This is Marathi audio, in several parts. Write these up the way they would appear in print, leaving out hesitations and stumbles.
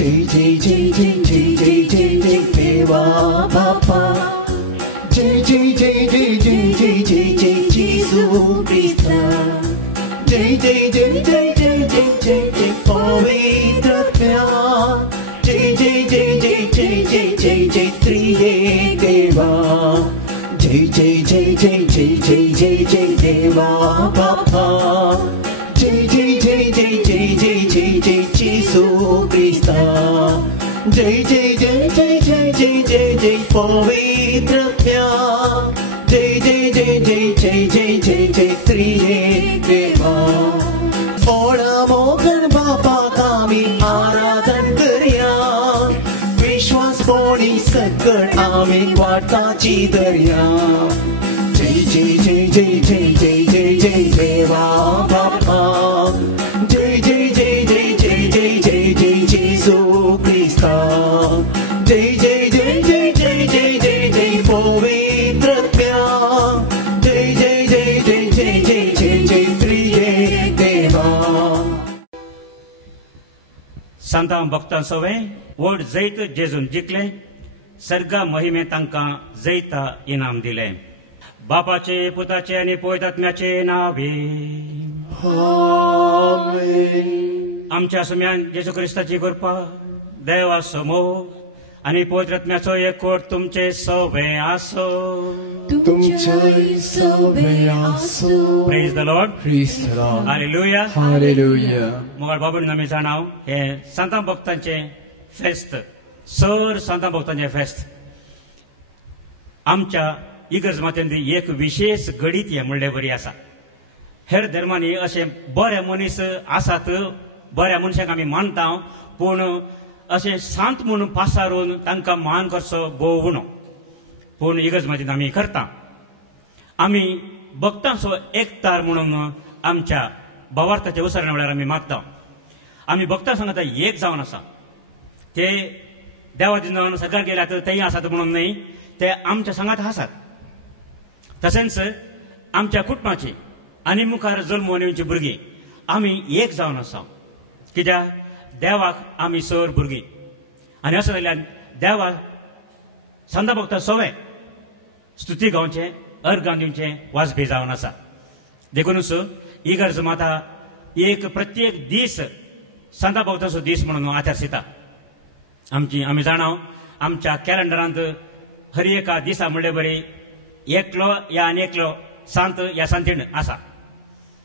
जय जय जय जय जय जय जय जय देवा बापा जय जय जय जय जय जय जय जय येशू ख्रिस्त जय जय जय जय जय जय जय जय पवित्र प्यार जय जय जय जय जय जय जय जय त्रिएक देवा जय जय जय जय जय जय जय जय देवा बापा जय जय जय जय जय जय जय जय येशू ख्रिस्त जय जय जय जय जय जय जय जय पवित्र प्यार जय जय जय जय जय जय जय जय त्रिएक देवा ओळा मोगन बापा कामी आराधन करूया विश्वास कोणी सकळ आम्ही वाटाची दर्या जय जय जय जय जय जय जय जय देवा बापा जय जय जय जय जय जय जय जय येशू ख्रिस्त जय जय जय जय जय जय जय जय पवित्र प्यार जय जय जय जय जय जय जय जय त्रिएक देवा संतां भक्तां सवे व्हड जैत जेजून जिखले सर्गा महिमे तांकां जैता इनाम दिले बापाचे पुताचे आनी पवित्रात्म्याचे नावे आमेन आमच्या सुम्यान जेजू ख्रिस्ताची कृपा देवा समोर आनी पवित्रात्म्याचो एकवट तुमचे सवे आसो तुमचे सवे आसो praise the Lord praise the lord hallelujah hallelujah मोगाळ बाबून आमी जाणाव हे संतां भक्तांचे फेस्त सर संतां भक्तांचे फेस्त आमच्या इगर्ज मातेंत एक विशेष गडीत हे म्हणले बरी आसा हेर धर्मांनी अशे बरे मनीस आसात बऱ्या मनशाक आमी मानता पूण अशे शांत म्हणून पासारून तांकां मान करचो भोव उणो पूण इगर्ज मातेंत आमी करता आमी भक्तांचो एकतार म्हणून आमच्या भावार्थाच्या उसरणे वेळार आमी मागता आमी भक्तां सांगता एक जावन आसा ते देवादिनान सगळ्याक गेल्यात तेय आसात म्हणून न्हय ते आमच्या सांगात आसात तशेंच आमच्या कुटुंबाची आनी मुखार जल्मून येवची भुरगीं आमी एक जावन आसा कित्याक देवाक आमी सर भुरगीं आनी अशें जाल्यार देवाक संतां भक्तां सवे स्तुती गावचे अर्गां दिवचे वाजपी जावन आसा देखूनच इगर्ज माता एक प्रत्येक दीस संतां भक्तांचो दीस म्हणून आचरसिता आमी जाणाव आमच्या कॅलेंडरांत हर एका दिसा म्हणले बरी एकलो या आनी एकलो सांत ह्या सांतीण आसा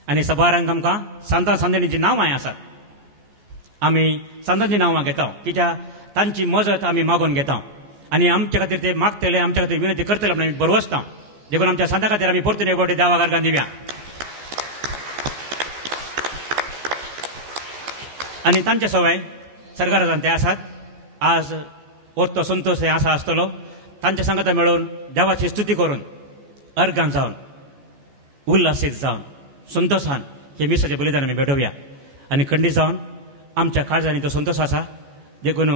आनी सभारांक आमकां सांतां सांतिणीची नांवां आसात आमी संतांची नांवां घेता कित्याक तांची मजत आमी मागून घेता आनी आमचे खातीर ते मागतले आमचे खातीर विनंती करतले म्हणून आमी बरवसता देखून आमच्या सांतां खातीर आमी परतून एक फावटी देवाक अर्गां दिवया आनी तांचे सवाय सरकारान ते आसात आज ओत्तो संतोश हे आसा आसतलो तांच्या सांगाता मेळून देवाची स्तुती करून अर्गां जावन उल्हासीत जावन संतोषान हे मिसाचे बलिदान आमी भेटोवया आनी खंडीत जावन आमच्या काळजांनी तो संतोष आसा देखून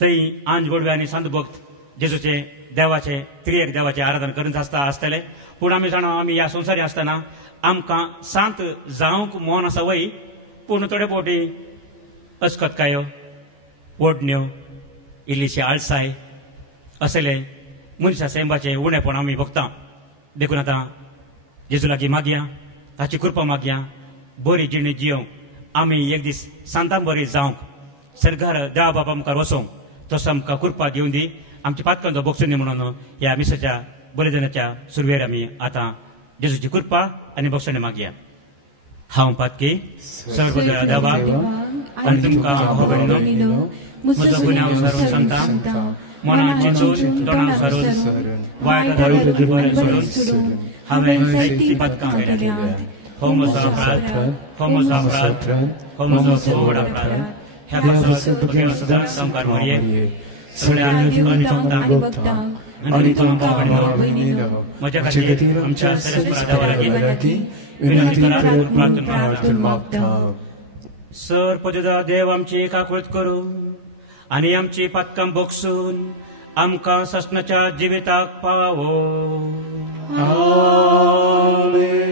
थंय आंज गोडवे आनी संत भक्त जेजूचे देवाचे त्रिएक देवाचे आराधन करीत आसतले पूण आमी जाणा आमी ह्या संवसारी आसतना आमकां सांत जावंक मोन आसा वय पूण थोडे फावटी अस्कतकायो ओडण्यो इल्लीशी आळसाय असले मनशा सेंबाचे उणेपण आमी भोगता देखून आतां जेजू लागीं मागया ताची कृपा मागया बरी जिणी जियोंक आमी एक दीस सांतां बरी जावंक सरकार देवा बापा मुखार वचोंक तसो आमकां कृपा दिवन दी आमच्या पातकांचो भोगसुनी म्हणून ह्या मिसाच्या बलिदानाच्या सुरवेर आमी आतां जेजूची कृपा आनी भोगसुणी मागया हांव पातकी सर्वोदय देवा आनी तुमकां होबळिनो म्हजो गुन्यांव सारून सांगता मनान चिंतून तोंडान सारून वायट बरें सोडून हांवें जायतीं पातकां केल्या हो म्हजो अपराध हो म्हजो अपराध हो म्हजो व्हड अपराध ह्या पासून तुगेलो सदांच संकार मरये सगळ्या आनी भक्तांक आनी तुमकां होबळिनो म्हज्या खातीर आमच्या सेरेस्परा देवा लागीं विनंती करात प्रार्थना मागता सर पददा देव आमची काकूळट करूं आनी आमची पातकां भोगसून आमकां ससनाच्या जिविताक पावो आमेन.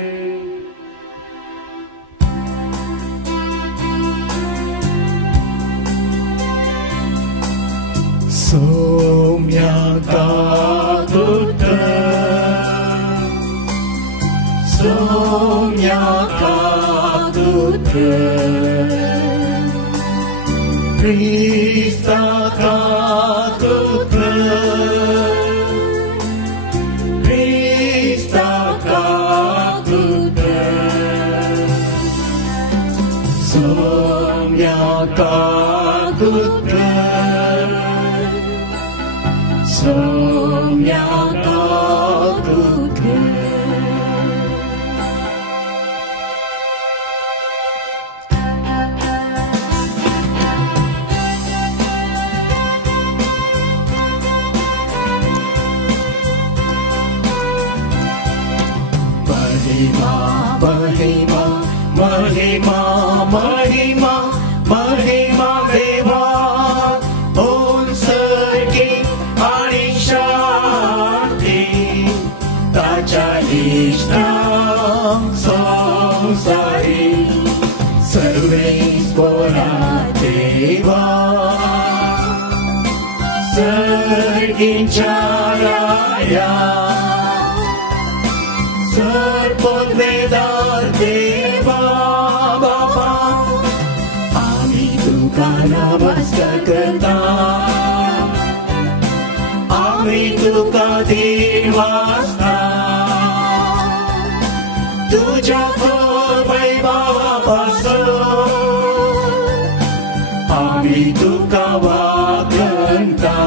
소명하구들 Krista kaguter Krista kaguter Somya kaguter Somya kaguter Mahima, Mahima, Mahima, Mahima Deva, Unsargi Ani Shanti, Tacha Ishtam Samsari, Sarveshwara Deva, Sargi Charaya. सर्ववेदार देवा बाबा आम्ही तुका नमस्कार करता आम्ही तुका देवास्ता तुझ्या वैभवापासून आम्ही तुका वागणता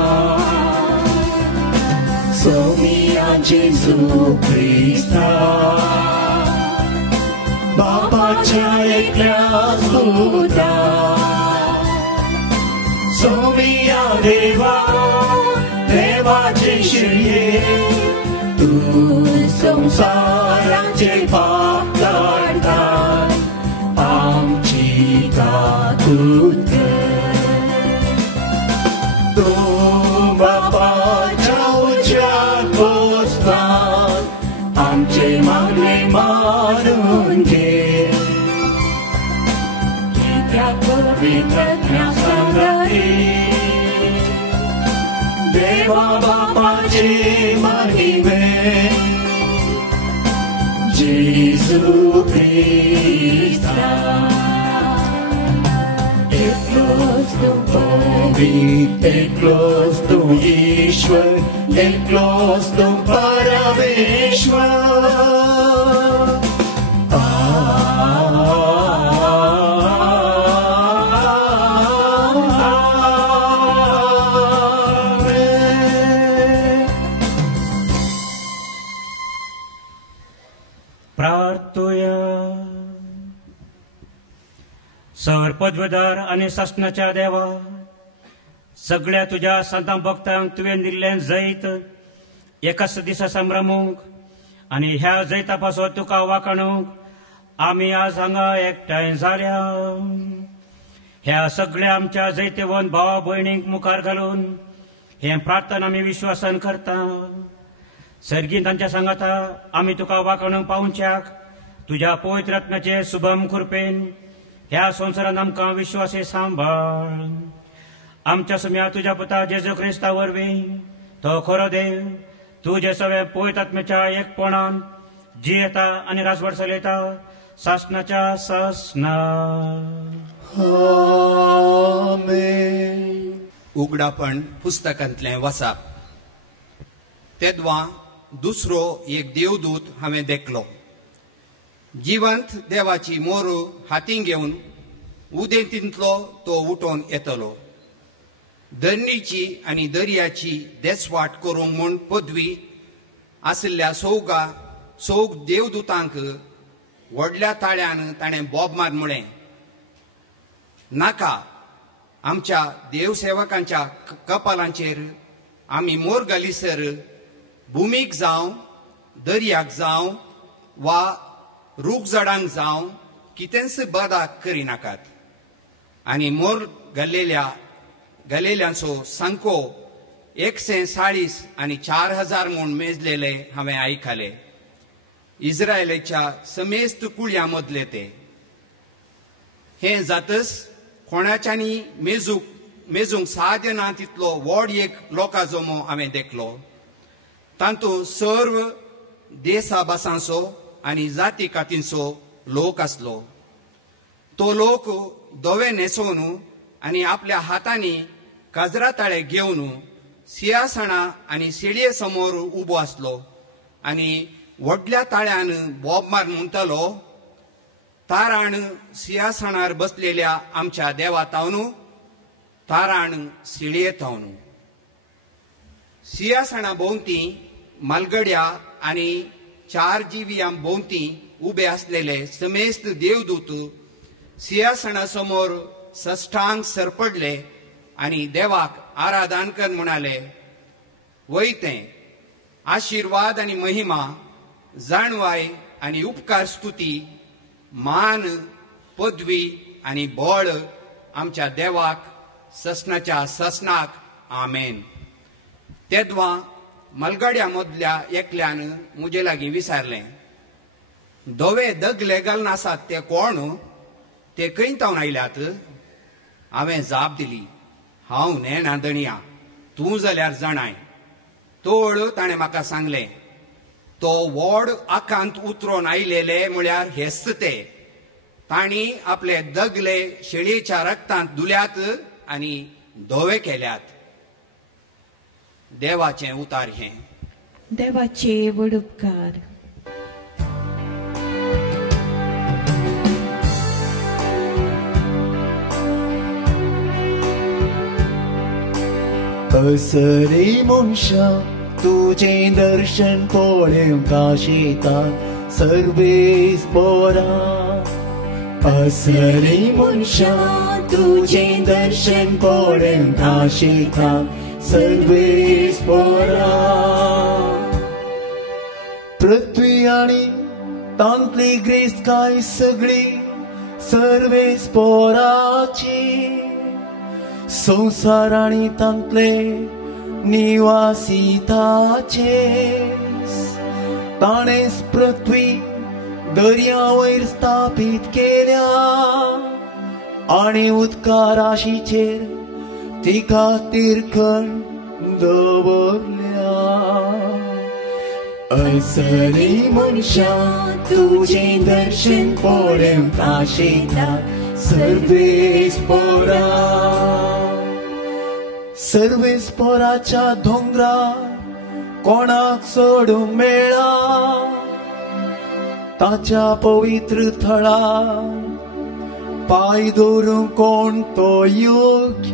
सोमिया जेजू ख्रिस्ता बापाच्या एकल्या सुता सोमिया देवा देवाचे शिर्ये तू संसाराचे पाप काढता आमची काकूत तू बापाच्या आमचे मागणे मानून घे त्या पवित्रज्ञा संगती देवा बापाचे महिमे जेजू ख्रिस्ता एकलोच तू पवित्र एकलोच तू ईश्वर एकलोच तू परमेश्वर प्रार्थूया सर्वपदवीधर आणि शासनाच्या देवा सगळ्या तुझ्या संत भक्तांक तुवें दिल्लें जैत एकाच दिसा संभ्रमूंक आणि ह्या जैतापासून तुका वाखणूंक आमी आज हांगा एकठांय जाल्या ह्या सगळ्या आमच्या जैतेवन भावा भयणींक मुखार घालून हे प्रार्थना आमी विश्वासान करता सर्गीन तांच्या सांगाता आमी तुका वाखणूंक पावच्याक तुझ्या पवित्र आत्म्याचे शुभम कृपेन ह्या संवसारान आमकां विश्वासी सांबाळ आमच्या सुम्या तुझ्या पुता जेजू ख्रिस्ता वरवीं तो खरो देव तू जे सगळे पवित्र आत्म्याच्या एकपणान जियेता आनी राजवट चलयता शासनाच्या शासना उगडापण पुस्तकांतलें वाचप तेदवा दुसरो एक देवदूत हांवें देखलो जिवंत देवाची मोरू हातीन घेवन उदेंतींतलो तो उठोवन येतलो धरणीची आनी दर्याची देसवाट करूंक म्हूण पदवी आशिल्ल्या सौग देवदूतांक व्हडल्या ताळ्यान ताणें बोब मार म्हळें नाका आमच्या देवसेवकांच्या कपालांचेर आमी मोर घालीसर भुमीक जावं दर्याक जावं वा रूख झाडांक जावं कितेंच बदाक करिनाकात आनी मोर घालेल्यांचो सांको 140 आनी 4000 म्हूण मेजलेले हांवें आयकले इस्रायेलाच्या समेस्त कुळ्यां मदले ते हें जातच कोणाच्यांनी मेजूंक साध्य ना तितलो व्हड एक लोकां जमो हांवें देखलो तांतूं सर्व देसा भासांचो आनी जाती कातींचो लोक आसलो. तो लोक धवे न्हेसोवन आनी आपल्या हातांनी काजरा ताळे घेवन सिंहासना आनी शेळये समोर उबो आसलो आनी व्हडल्या ताळ्यान बोब मार म्हणटालो, ताराण सिंहासनार बसलेल्या आमच्या देवा तावनू, ताराण शेळये तावनू. सिंहासना भोवती मालगड्या आनी 4 जिवियां भोवती उबे असलेले समेस्त देवदूत सिंहासना समोर सश्टांग सरपडले आनी देवाक आराधन कर म्हणाले, वयते आशीर्वाद आनी महिमा, जाणवाय आनी उपकार स्तुती, मान, पदवी आनी बळ आमच्या देवाक ससनाच्या ससनाक. आमेन. तेदवा मलगड्या मदल्या एकल्यान मुजे लागीं विचारलें, धवे दगले घालून आसात ते कोण? ते खंय तावन आयल्यात? हांवें जाप दिली, हांव न्हय नांदणिया, तूं जाल्यार जाणाय. तोड ताणें म्हाका सांगलें, तो व्हड आकांत उतरोन आयलेले म्हळ्यार हेच ते. तांणी आपले दगले शेळयेच्या रक्तांत धुल्यात आनी धवे केल्यात. देवाचें उतार हें. देवाचे व्हड उपकार. असरे मनशा तुझें दर्शन पळोवंक आशेतात सर्वेस पोरा. असरे मनशा तुझें दर्शन पळोवंक आशेतात सर्वेस पोरा. पृथ्वी आनी तांतली ग्रेस्तकाय सगळी सर्वेस पोराची. संसार आनी तांतले निवासी ताचेस. ताणेंच पृथ्वी दर्या वयर स्थापीत केल्या आनी उदका राशीचेर तिका तिरखण दवरल्या. असरे मनशा तुझें दर्शन पळोवंक आशेतात सर्वेस पोरा. सर्वेस पोराच्या दोंगरार कोणाक सोडूंक मेळा. ताच्या पवित्र थळार पाय दवरूंक कोण तो योग्य.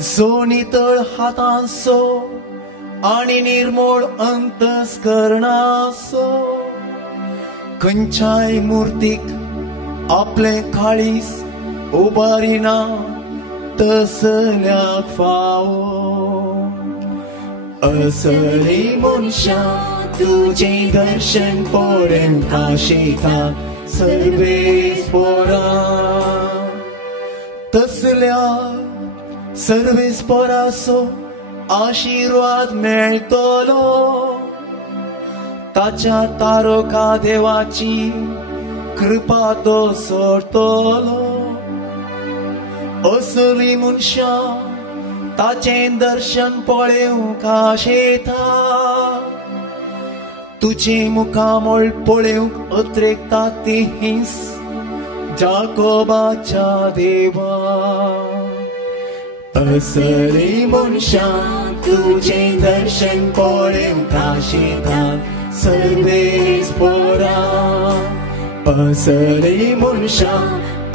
जो नितळ हातांचो आनी निर्मळ अंतस्करणाचो. खंयच्याय मुर्तीक आपले काळीस उबारिना तसल्याक फावो. असरे मनशा तुझें दर्शन पळोवंक आशेतात सर्वेस पोरा. तसल्या सर्वेस पोराचो आशीर्वाद मेळटलो. ताच्या तारका देवाची कृपा तो सोडटलो. असली मनशा ताचें दर्शन पळोवंक आशेतात. तुझें मुखामळ पळोवंक उद्रेकता ती हिंस जाकोबाच्या देवा. असली मनशा तुझें दर्शन पळोवंक आशेतात सर्वेस पोरा. असली मनशा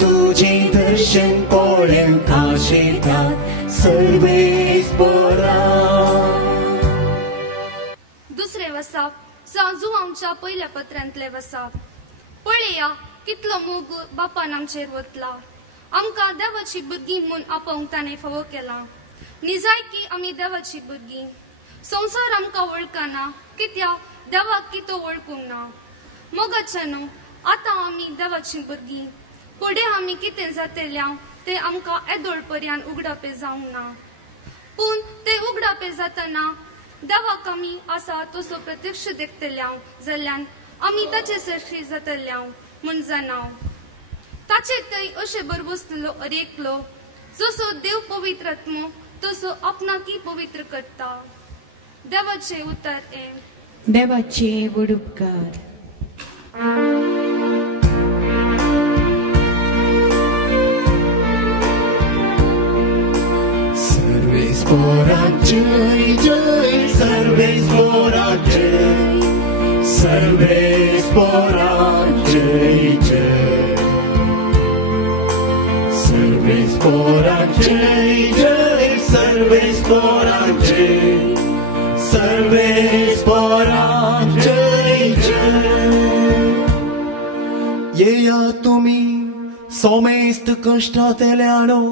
तुझें दर्शन पळोवंक आशेतात सर्वेस पोरा. दुसरे वसाप सांजू आमच्या पहिल्या पत्रांतले वसाप. पळया कितलो मोग बापान आमचेर वतला. आमकां देवाची भुरगीं म्हूण आपोवंक ताणें फावो केला. निजाय की आमी देवाची भुरगीं. संवसार आमकां वळखना कित्याक देवाक की तो वळखूंक ना. मोगाचे न्हू, आतां आमी देवाची भुरगीं. फुडें आमी कितें जातल्या तें आमकां येदोळ पर्यान उगडापे जावंक ना. पूण तें उगडापे जातना देवाक आमी आसा तसो प्रत्यक्ष देखतल्या जाल्यार आमी ताचे सारकी जातल्या म्हूण जाणाव. ताचे थंय अशें बरबसलो अरेकलो जसो देव पवित्र आत्मो तसो आपणाकी पवित्र करता. देवाचे उतर हे. देवाचे व्हड उपकार. जय जय सर्वेश्वरा जय सर्वेश्वरा जय जय सर्वेश्वरा जय जय सर्वेश्वरा जय सर्वेश्वरा जय जय येया तुम्ही सोमेस्त कष्टांतल्यानो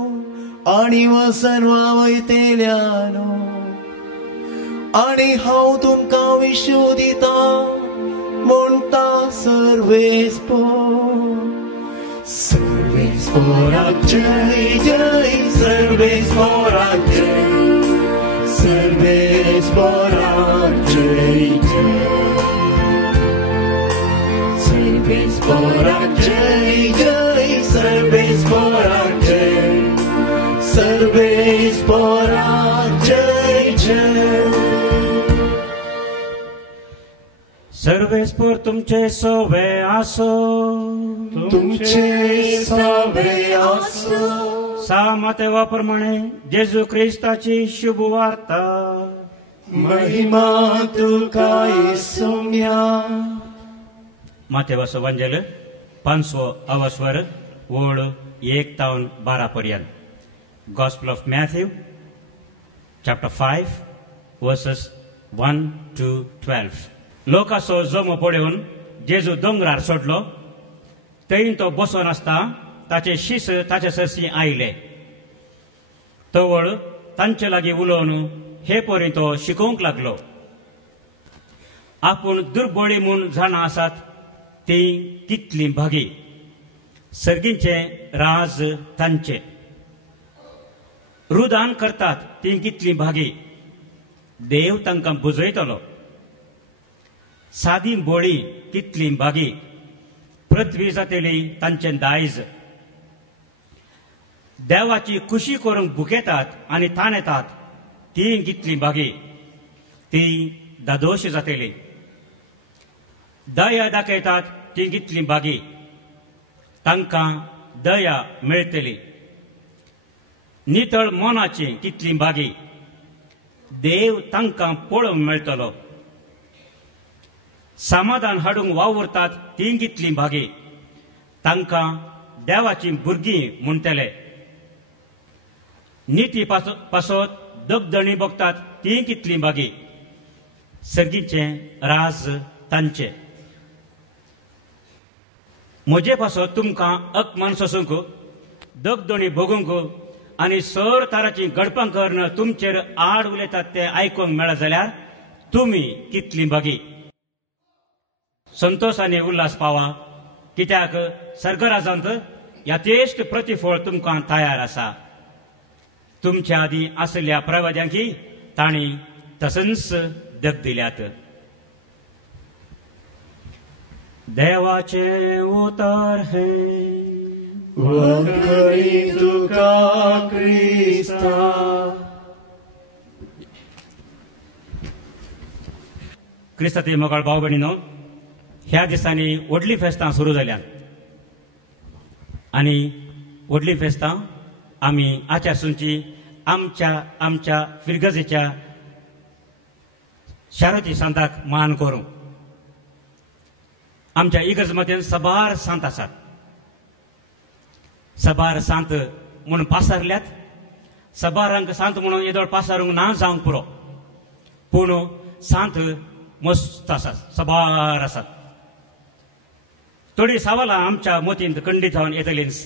आणि वसन वावयतेल्यानो आणि हांव तुमकां विश्व दिता म्हणटा सर्वेश्वरा जय जय सर्वेश्वरा जय सर्वेश्वरा जय जय सर्वेश्वरा जय जय सर्वेश्वरा जय सर्वेश्वरा जय जय सर्वेस्पोर तुमचे सोवे आसो तुमचे सोवे आसो सामातेवा प्रमाणे जेजू ख्रिस्ताची शुभ वार्ता महिमा तुका येसुम्या मातेवाचो वंजल 5वो अवस्वर वोड 1 ते 12 पर्यंत gospel of Matthew chapter 5 versus 1 to 12 लोकांचो जमो पळोवन जेजू दोंगरार सोडलो थंय तो बसून आसता ताचे शिस ताचे सरसी आयले तवळ तांचे लागीं उलोवन हे परी तो शिकोवंक लागलो आपूण दुर्बळी म्हूण जाणां आसात ती कितली भागी सर्गींचे राज तांचे रुदान करतात ती कितली भागी देव तांकां बुजयतलो सादी बोळी कितली भागी पृथ्वी जातली तांचे दायज देवाची खुशी करूंक भुकेतात आनी ताण येतात ती कितली भागी ती दादोश जातली दया दाखयतात ती कितली भागी तांकां दया मेळटली नितळ मनाची कितली भागी देव तांकां पळोवंक मेळटलो समाधान हाडूंक वावुरतात ती कितली भागी तांकां देवाची भुरगीं म्हणटले निती पासत दगदणी भोगतात ती कितली भागी सर्गीचे राज तांचे म्हजे पासत तुमकां अकमान सोसूंक दगदणी भोगूंक आनी सर ताराची गडपां करून तुमचेर आड उलयतात ते आयकूंक मेळत जाल्यार तुमी कितली भागी संतोष आनी उल्हास पावा कित्याक सर्गराजांत यथेश्ट प्रतिफळ तुमकां तयार आसा तुमच्या आदी आसल्या प्रवाद्यांकी तांणी तसंच दग दिल्यात देवाचे उतर हे वखरी तुका क्रिस्ता क्रिस्तांतली मोगाळ भाव भयणीनो ह्या दिसांनी व्हडली फेस्तां सुरू जाल्यात आनी व्हडली फेस्तां आमी आचारसूंची आमच्या फिरगजेच्या शारोची सांताक मान करूं आमच्या इगर्ज मतेन सबार सांत आसात सबार सांत म्हणून पासारल्यात सबारांक सांत म्हणून येदोळ पासारूंक ना जावंक पुरो पूण सांत मस्त आसात सबार आसात थोडी सवालां आमच्या मतींत खंडीत जावन येतलींच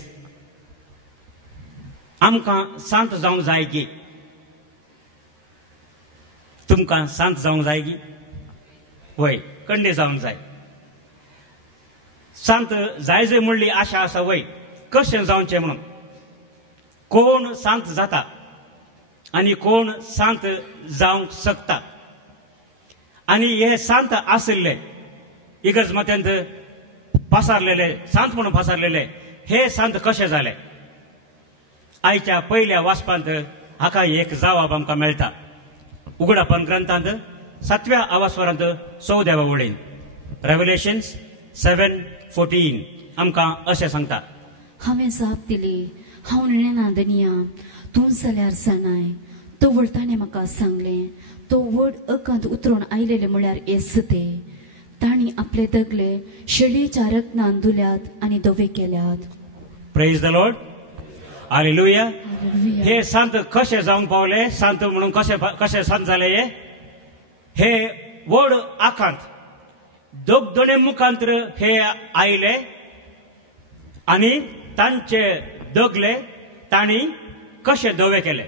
आमकां सांत जावंक जाय की तुमकां सांत जावंक जाय की वय खंडीत जावंक जाय सांत जाय जंय म्हणली आशा आसा वय कशें जावचें म्हणून कोण सांत जाता आनी कोण सांत जावंक शकता आनी हे सांत आशिल्ले इगर्ज मत्यांत पासारलेले सांत म्हणून पासारलेले हे सांत कशे जाले आयच्या पयल्या वाचपांत हाका एक जबाब आमकां मेळटा उगडापण ग्रंथांत 7व्या अवस्वरांत 14व्या वळीन रेव्हलेशन्स 7:14 आमकां अशें सांगता हांवें जाप दिली हांव निर्णय नांदनिया तूं जाल्यार सानाय तो वळताणे म्हाका सांगलें, तो व्हड अकांत उतरून आयलेले म्हळ्यार येसते. तांणी आपले दगले शेळयेच्या रक्तान धुल्यात आनी धवे केल्यात. Praise the lord. Hallelujah. Hallelujah. हे संत कशे जावंक पावले, संत म्हणून कशे संत जाले हे व्हड आकांत दोने मुखांतर हे आयले आनी तांचे दगले तांणी कशे धवे केले.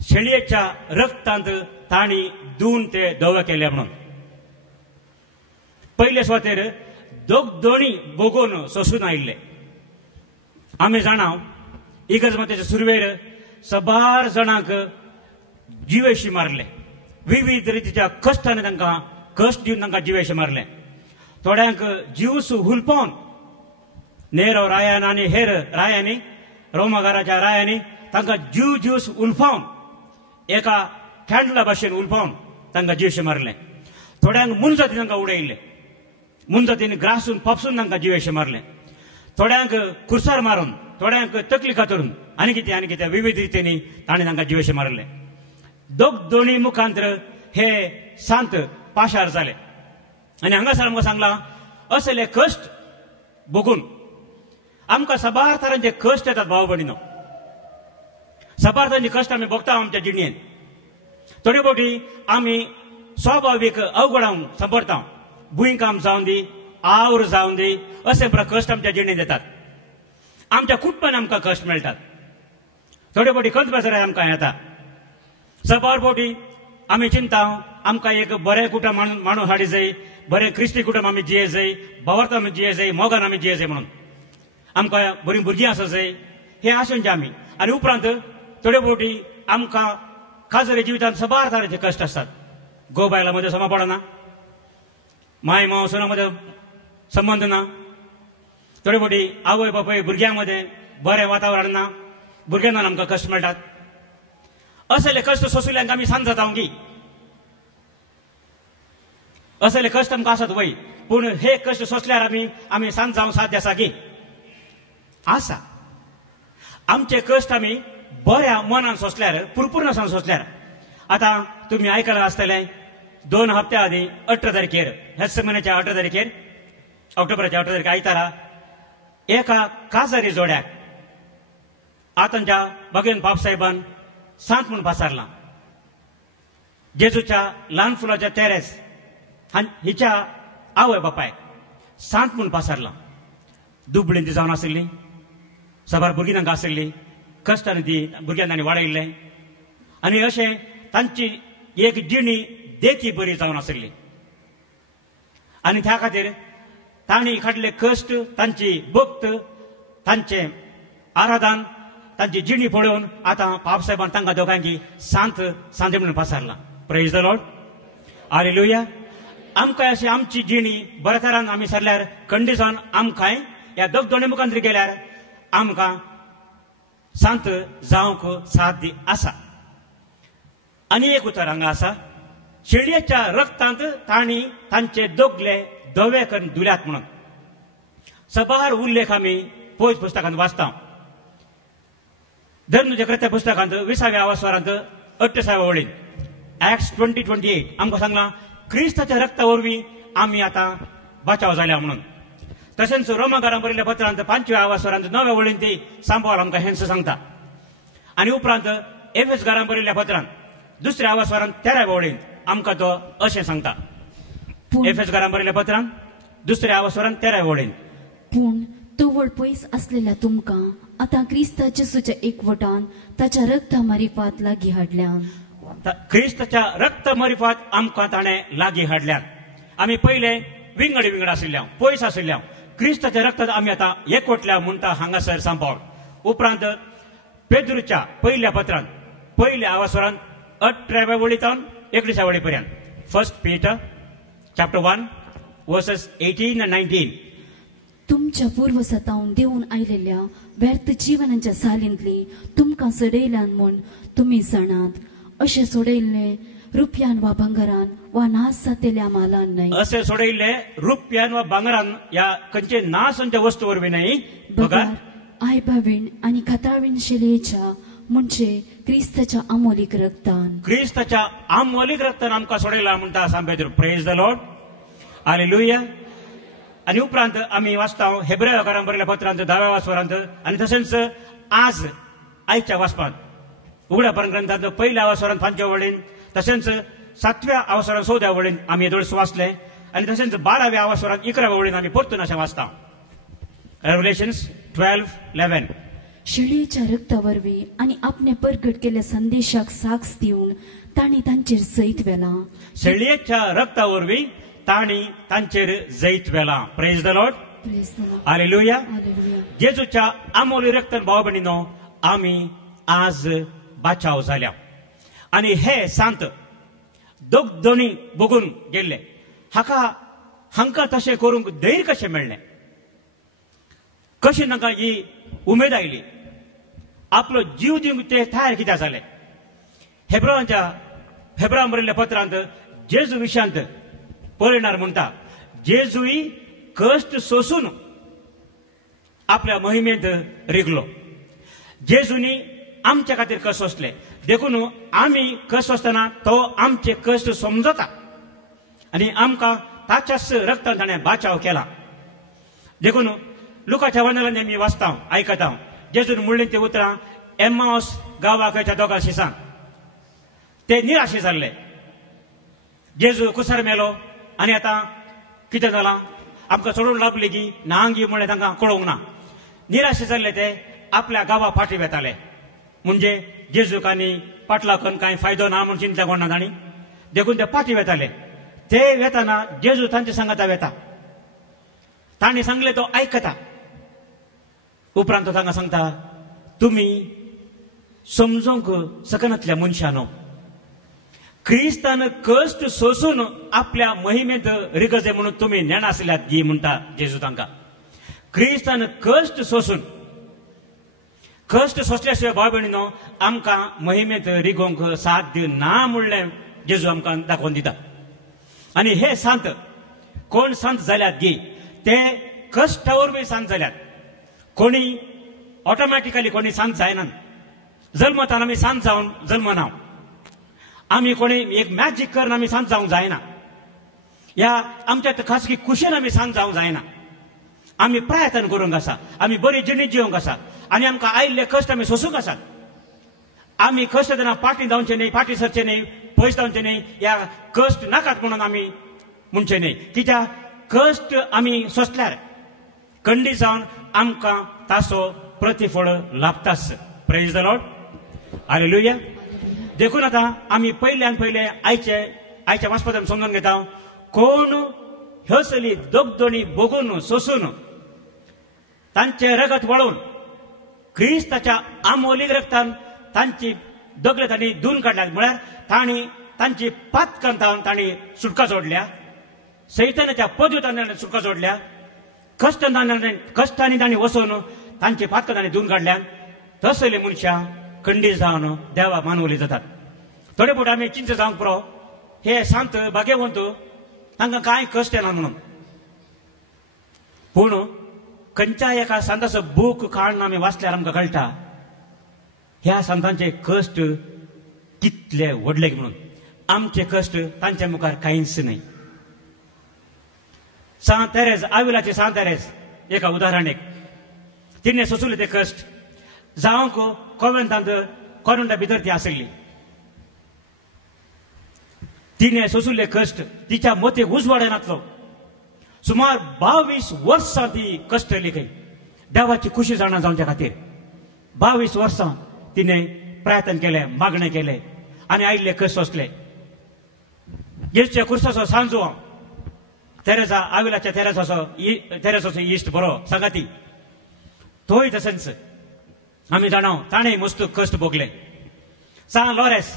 शेळयेच्या रक्तांत तांणी धुवन ते धवे केले म्हणून. पयले स्वातेर दोनी बोगोन सोसून आयिल्ले. आमी जाणा इगर्ज मातेच्या सुरवेर सबार जाणांक जिवेशी मारले. विविध रितीच्या कश्टाने तांकां कश्ट दिवन तांकां जिवेशी मारले. थोड्यांक जीवस हुलपावन नेरो रायान आनी हेर रायांनी रोमागाराच्या रायांनी तांकां जीवस उलपावन एका कॅन्डला भाशेन उलपावन तांकां जिवेशी मारले. थोड्यांक मुनजाती तांकां उडयले. मुनजातीन ग्रासून पापसून तांकां जिवेशी मारले. थोड्यांक कुर्सार मारून, थोड्यांक तकली कातरून आनी कितें विविध रितींनी तांणी तांकां जिवेशी मारले. दोनी मुखांतर हे सांत पाशार जाले. आनी हांगासर आमकां सांगलां असले कश्ट बघून आमकां सबार तरांचे कश्ट येतात भाव भयणीनो. सबार तरांचे कश्ट आमी भोगता आमच्या जिणेंत. थोडे फावटी आमी स्वाभावीक अवघडांक सांपडटा. भुंयकाम जावन दी, आवड जावन दी, असे कश्ट आमच्या जिणेंत येतात. आमच्या कुटुंबान आमकां कश्ट मेळटात. थोडे फावटी खंत बेजारी आमकां येता. सबार फावटी आमी चिंता आमकां एक बरें कुटुंब माणूस हाडी जाय, बरें क्रिस्ती कुटुंब आमी जिये जाय, भावार्थ आमी जिये जाय, मोगान आमी जिये जाय म्हणून. आमकां बरीं भुरगीं आसूं जाय हे आशेंचे आमी. आनी उपरांत थोडे फावटी आमकां खाजरी जिवितांत सबार तरांचे कश्ट आसतात. घोव बायलां मदें समा पडना, माय माव सोना मदें संबंद ना. थोडे फावटी आवय बापूय भुरग्यां मदें बरें वातावरण ना, भुरग्यांना आमकां कश्ट मेळटात. असले कश्ट सोंसल्यांक आमी सांत जाता की असले कश्ट आमकां आसात वय. पूण हे कश्ट सोंसल्यार आमी सांत जावंक साध्य आसा की आसा. आमचे कश्ट आमी बऱ्या मनान सोंसल्यार, पुरपूर्णसाण सोंसल्यार. आतां तुमी आयकलां आसतलें 2 हप्त्या आदीं 18 तारखेर, ह्याच म्हयन्याच्या 18 तारखेर, ऑक्टोबराच्या 18 तारखेर आयतारा एका काजारी जोड्याक आतांच्या भगेन बापसाहेबान सांत म्हूण पासारला. जेजूच्या ल्हान फुलाच्या तेरेस हिच्या आवय बापायक सांत म्हूण पासारला. दुबळींती जावन आशिल्ली, सबार भुरगीं तांकां आशिल्ली, कश्टांनी ती भुरग्यांक तांणी वाडयल्लें. आनी अशें तांची एक जिणी देखी बरी जावन आशिल्ली. आनी त्या खातीर तांणी काडले कश्ट, तांची भक्त, तांचें आराधन, तांची जिणी पळोवन आतां बापसाहेबान तांकां दोगांकी सांत म्हणून पासारला. Praise the lord. हालेलुया. आमकां अशी आमची जिणी बऱ्या तरान आमी सरल्यार खंडी जावन आमकांय ह्या दोनी मुखांतरी गेल्यार आमकां सांत जावंक साध्य आसा. आनी एक उतर हांगा आसा. शेळयेच्या रक्तांत तांणी तांचे दोगले धवे करून धुल्यात म्हणून सबार उल्लेख आमी पयस पुस्तकांत वाचता. धर्मच्या कृत्य पुस्तकांत 20व्या वासवारांत 38व्या वळीन Acts 20:28 आमकां सांगलां क्रिस्ताच्या रक्ता वरवीं आमी आतां बचाव जाल्या म्हणून. तशेंच रोमाकारांक बरयल्ल्या पत्रांत 5व्या वासवारांत 9व्या वळीन ती सांबाळ आमकां हेंच सांगता. आनी उपरांत एफेसकारांक बरयल्ल्या पत्रांत 2ऱ्या वासवारांत 13व्या वळीन आमकां तो अशें सांगता. एफेसकारांक बरयल्ल्या पत्रांत 2ऱ्या वासवारांत 13व्या वळीन पूण तवळ पयस असलेल्या तुमकां आतां क्रिस्ता जेसूच्या एकवटान ताच्या रक्ता मारिफात लागीं हाडल्यान. क्रिस्ताच्या रक्त मारिफात आमकां ताणें लागीं हाडल्यान. आमी पयले विंगड आशिल्ल्या, पयस आशिल्ल्या, क्रिस्ताच्या रक्तांत आमी आतां एकवटल्या म्हणटा हांगासर सांबाळ. उपरांत पेद्रूच्या पयल्या पत्रांत 1व्या वासवारांत 18व्या वळींतल्यान 21व्या वळी पर्यंत 1 Peter chapter 1 verses 18 and 19 तुमच्या पूर्वसतावन देऊन आयलेल्या व्यर्थ जीवनाच्या सालींतली तुमकां सोडयल्यान म्हूण तुमी जाणात. अशें सोडयल्ले रुपयान वा भांगरान वा नास जातेल्या मालान न्हय. अशें सोडयल्ले रुपयान वा भांगरान या खंयचे नास वस्तू वरवीं न्हय. बगार, आयबावीण आनी खाताळवीण शेलयेच्या म्हणजे क्रिस्ताच्या अमोलिक रक्तान क्रिस्ताच्या अमोलिक रक्तान आमकां सोडयला म्हणटा सांत Pedro. Praise the lord. Hallelujah. आणि उपरांत आमी वाचता हेब्रेयकारांक बरयल्या पत्रांत 10व्या वासवरांत आनी तशेंच आज आयच्या वाचपांत उगड्या ग्रंथांत 1ल्या वासवरांत 5व्या वळीन, तशेंच 7व्या वासवरांत 14व्या वळीन आमी येदोळस वाचले आनी तशेंच 12व्या वासवरांत 11व्या वळीन आमी परतून अशें वाचता. रेव्हलेशन्स 12:11. शेळयेच्या रक्तावरवी आनी आपणे परगट केल्या संदेशाक साक्ष दिवन तांणी तांचेर जैत वेला. शेळयेच्या रक्तावरवी तांणी तांचेर जैत वेला. Praise the lord. हालेलुया. जेजूच्या अमोल रक्तान भाव भयणीनो आमी आज बाचाव जाल्या. आनी हे सांत दोनी बगून गेल्ले. हांकां तशें करूंक धैर्य कशें मेळ्ळें, कशी तांकां ही उमेद आयली, आपलो जीव दिवंक ते तयार कित्याक जाले. हेब्रांक बरयल्ल्या पत्रांत जेजू विशयांत पळयणार म्हणटा जेजूय कश्ट सोसून आपल्या मोहिमेंत रिगलो. जेजूनी आमच्या खातीर कश्ट सोंसले, देखून आमी कश्ट सोंसतना तो आमचे कश्ट समजता आनी आमकां ताच्याच रक्तान ताणें बाचाव केला. देखून लुकाच्या वंदनांत आमी वाचता आयकता जेजून म्हणलें ते उतरां एम्माउस गांवाच्या दोगा शिसांक ते निराशे जाल्ले. जेजू कुसार मेलो आनी आतां कितें जालां, आमकां सोडून लाभली की नांगी म्हणलें तांकां कळोवंक ना. निराशे जाल्ले ते आपल्या गांवा फाटी वेताले. म्हणजे जेजूक आनी पाटलाकन कांय फायदो ना म्हूण चिंतल्या कोणा तांणी. देखून ते फाटी वेताले. ते वेताना जेजू तांच्या सांगाता वेता. तांणी सांगले तो आयकता. उपरांत तांकां सांगता तुमी समजूंक सकनातल्या मनशानो क्रिस्तान कश्ट सोसून आपल्या मोहिमेंत रिगजे म्हणून तुम्ही नेण आसल्यात गी म्हणटा जेजू तांकां. क्रिस्तान कश्ट सोसून कश्ट सोंसल्या शिवाय भाव भयणीनो आमकां मोहिमेंत रिगोवंक साध्य ना म्हणलें जेजू आमकां दाखोवन दिता. आनी हे सांत कोण सांत जाल्यात गी ते कश्टा वरवीं सांत जाल्यात. कोणी ऑटोमॅटिकली कोणी सांत जायनात. जल्मतान आमी सांत जावन जल्मना. आमी कोणी एक मॅजिक करून आमी सांत जावंक जायना. ह्या आमच्या खासगी कुशेन आमी सांत जावंक जायना. आमी प्रयत्न करूंक आसा, आमी बरी जिणीत जिवंक आसा आनी आमकां आयिल्ले कश्ट आमी सोसूंक आसात. आमी कश्ट देना फाटी जावचे न्ही, फाटी सरचे न्ही, पयस जावचे न्ही, ह्या कश्ट नाकात म्हणून आमी म्हणचे न्ही. कित्याक कश्ट आमी सोंसल्यार खंडीत जावन आमकां ताचो प्रतिफळ लाभताच. Praise the lord. हालेलुया. देखून आतां आमी पयल्यान पयले आयच्या वाचपांत समजून घेता कोण ह्योसली दोगदोणी बगून सोसून तांचे रगत वळोवन क्रिस्ताच्या आमोलीक रक्तान तांची दोगले तांणी धुवन काडल्यात. म्हळ्यार तांणी तांची पातकांतान तांणी सुटका जोडल्या, सैतानाच्या पदव्युतान सुटका जोडल्या, कश्टांनी तांणी वचून तांची पातकां तांणी धुवन काडल्या. तसले मनशां खंडीत जावन देवा मानवली जातात. थोडे फावट आमी चिंत जावंक पुरो हे सांत भाग्यवंत तांकां कांय कश्ट येना म्हणून. पूण खंयच्याय एका सांताचो बूक काडून आमी वाचल्यार आमकां कळटा ह्या सांतांचे कश्ट कितले व्हडले म्हणून. आमचे कश्ट तांच्या मुखार कांयच न्हय. सांत तेरेज, आविलाची सांत तेरेज एका उदाहरण तिने सोंसले ते कश्ट. जावंक कॉन्व्हेंटांत कॉन्व्हेंटा भितर ती आसली. तिने सोंसले कश्ट तिच्या मतीक उजवाड नातलो. सुमार 22 वर्सां ती कश्टली खंय देवाची खुशी जाणा जावच्या खातीर. 22 वर्सां तिने प्रयत्न केले, मागणे केले आनी आयिल्ले कश्ट सोंसले. येसच्या कुर्साचो सांजो तेरेसा, आविलाच्या तेरेसाचो इश्ट बरो सांगाती तोय तशेंच आमी जाणाव ताणें मस्त कश्ट भोगले. सांत लॉरेस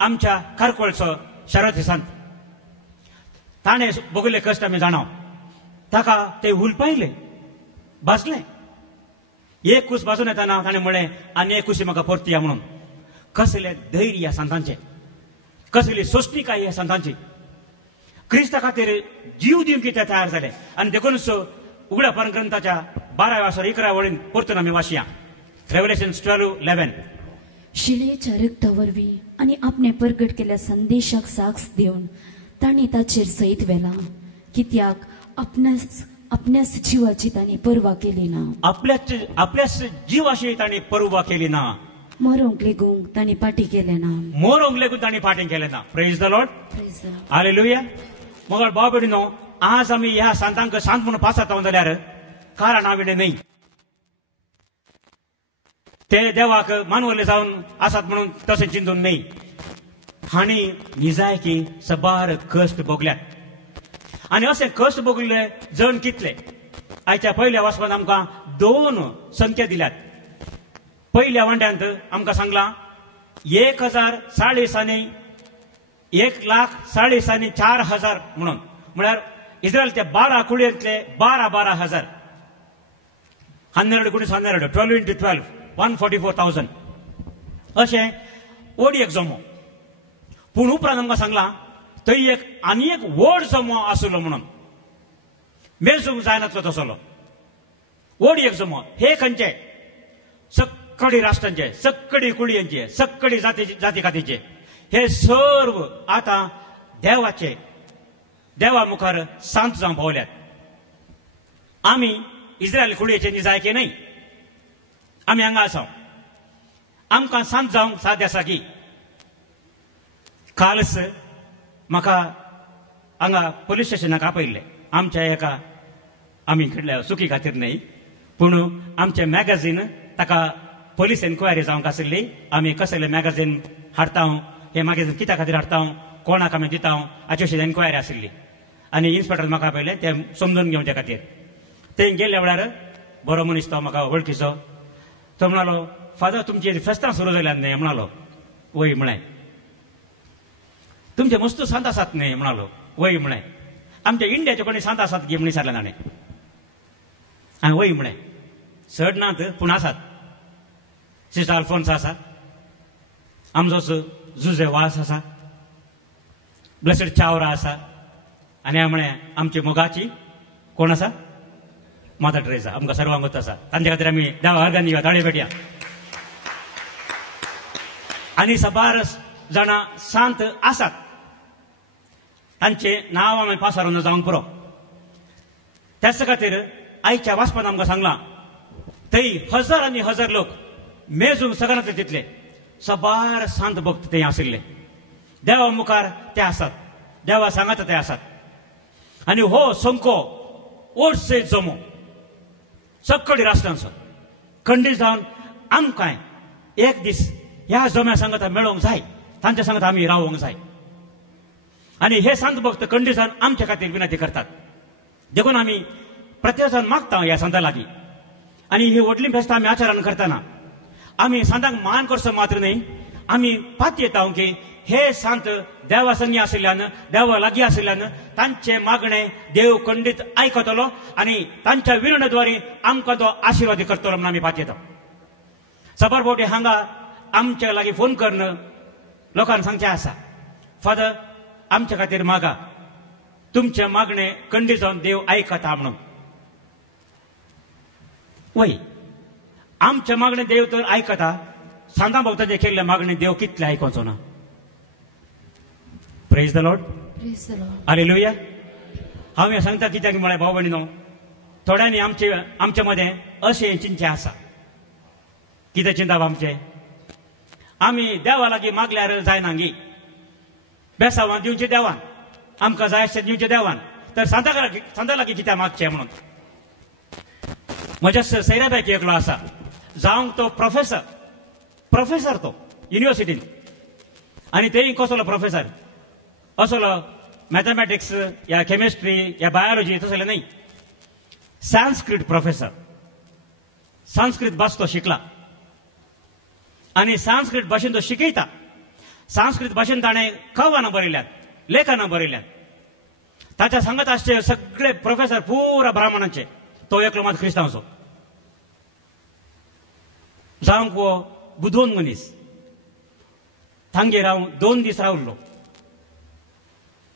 आमच्या कारकोळचो शरद सांत ताणें भोगले कश्ट आमी जाणाव. ताका ते उलपायले, भाजले. एक कुस भाजून येताना ताणें म्हळें आनी एक कुशी म्हाका परती या म्हणून. कसले धैर्य ह्या संतांचे, कसली सोंसणीकाय ह्या संतांची. क्रिस्ता खातीर जीव दिवंक कितें तयार जाले. आनी देखूनच उगड्या ग्रंथाच्या 12व्या 11व्या वळीन परतून आमी वाचया. रेव्हलेशन्स 12:11. शिलेच्या रक्तावरवी आणि आपणे प्रगट केल्या संदेशाक साक्ष देऊन ताणी ताचेर सईत वेला, कित्याक आपल्यास जीवाची ताणी पर्वा केली ना. आपल्याच जीवाशी ताणी पर्वा केली ना. मरोंक लेगूंक ताणी पाटी केले ना. मोरोंक लेगून ताणी पाटी केले ना. Praise the Lord. Praise the lord. Hallelujah. मग भाव भयणीनो, आज आम्ही ह्या सांतांक सांत म्हणून पासत जाल्यार कारण आविणे नाही. ते देवाक मानवले जावन आसात म्हणून तसे चिंतून नाही. हाणी निजायकी सबार कश्ट भोगल्यात आणि असे कश्ट भोगले जण कितले. आयच्या पहिल्या वाचपात आमकां 2 संख्या दिल्यात. पहिल्या वांड्यांत आमकां सांगला 1,40,000 1,40,000 म्हणून. म्हळ्यार इस्रायलच्या 12 कुळयांतले 12,000 12 गुणीस 12 12 into 12 144,000 अशें ओडयेक जमो. पूण उपरांत आमकां सांगला थंय आनी एक व्हड जमो आसलो म्हणून. मेजूंक जायनासलो तसलो ओडयेक जमो. हे खंयचे? सक्कडी राष्ट्रांचे, सक्कडी कुळयांचे, सक्कडी जाती खातीचे. हे सर्व आतां देवा मुखार सांत जावंक पावल्यात. आमी इस्रायल कुळयेचे निजायके न्हय. आमी हांगा आसा. आमकां सांत जावंक साध्य आसा की. कालच म्हाका हांगा पुलीस स्टेशनाक आपयल्ले. आमच्या एका आमी घडल्या चुकी खातीर न्हय, पूण आमचें मॅगझीन ताका पुलीस एन्क्वायरी जावंक आशिल्ली. आमी कसले मॅगझीन हाडटा, हे मॅगझीन कित्या खातीर हाडटा, कोणाक आमी दिता, हाचे अशी एन्क्वायरी आशिल्ली. आनी इन्स्पेक्टर म्हाका आपयले ते समजून घेवचे खातीर. थंय गेल्या वेळार बरो मनीस तो म्हाका वळखीचो. तो म्हणालो, फादर तुमची फेस्तां सुरू जाल्यात न्हय म्हणालो. वय म्हळें. तुमचे मस्त सांत आसात न्हय म्हणालो. वय म्हळें. आमच्या इंडियाचे कोणी सांत आसात गे म्हण विचारलें ताणें. हांवें वय म्हळें. चड नात पूण आसात. सिस्टर अल्फोन्स आसा, आमचोच जुजे वास आसा, ब्लेसेड चावरा आसा, आनी हांवें म्हळें आमची मोगाची कोण आसा? माता ट्रेसा. आमकां सर्वांगूत आसा. तांचे खातीर आमी देवा अर्गान दिवया, ताळयो भेटया. आनी सबार जाणां सांत आसात. तांचे नांव आमी पासारून जावंक पुरो. त्याच खातीर आयच्या वाचपान आमकां सांगलां थंय 1000 आनी 1000 लोक मेजूंक सगळ्यांतले तितले सबार सांत भक्त थंय आशिल्ले. देवा मुखार ते आसात. देवा सांगात ते आसात. आनी हो संको ओडसे जमो सक्कडी राष्ट्रांचो खंडीत जावन आमकां एक दीस ह्या जम्या सांगत मेळोवंक जाय. तांच्या सांगत आमी रावोंक जाय. आनी हे सांत भक्त खंडीत जावन आमच्या खातीर विनंती करतात. देखून आमी प्रत्येक जाण मागता ह्या सांता लागीं. आनी ही व्हडली फेस्त आमी आचरण करतना आमी सांतांक मान करचो मात्र न्हय, आमी पात येता की हे सांत देवा संगी आशिल्ल्यान, देवा लागीं आशिल्ल्यान तांचे मागणे देव खंडीत आयकतलो आनी तांच्या विनवणेद्वारे आमकां तो आशिर्वाद करतलो म्हणून आमी पात येता. सबार फावटी हांगा आमच्या लागीं फोन करून लोकांक सांगचें आसा, फादर आमच्या खातीर मागा, तुमचे मागणे खंडीत जावन देव आयकता म्हणून. वय आमचे मागणे देव तर आयकता, सांता भक्ताचे केल्ले मागणे देव कितले आयकोचो ना. Praise the Lord. Praise the lord. Hallelujah. हांव हें सांगता कित्याक म्हळ्यार भाव भयणीनो, थोड्यांनी आमचे मदें अशें चिंतचे आसा. कितें चिंतप आमचें? आमी देवा लागीं मागल्यार जायना गी. बेसांवां दिवचें देवान, आमकां जाय अशें दिवचें देवान, तर सांता लागीं कित्याक मागचें म्हणून. म्हज्या सैराबायक एकलो आसा, जावंक तो प्रोफेसर तो युनिवर्सिटीन. आनी तेय कसलो प्रोफेसर असलो मॅथमॅटिक्स या केमिस्ट्री या बायोलॉजी तसले न्हय. संस्कृत प्रोफेसर. संस्कृत भास तो शिकला आनी संस्कृत भाशेन तो शिकयता. संस्कृत भाशेन ताणें कवानां बरयल्यात, लेखनां बरयल्यात. ताच्या सांगत आसचे सगळे प्रोफेसर पुरा ब्राह्मणांचे, तो एकलो मात क्रिस्तांवचो. जावंक वो बुदोन मनीस. थांगेर हांव 2 दीस रावल्लो.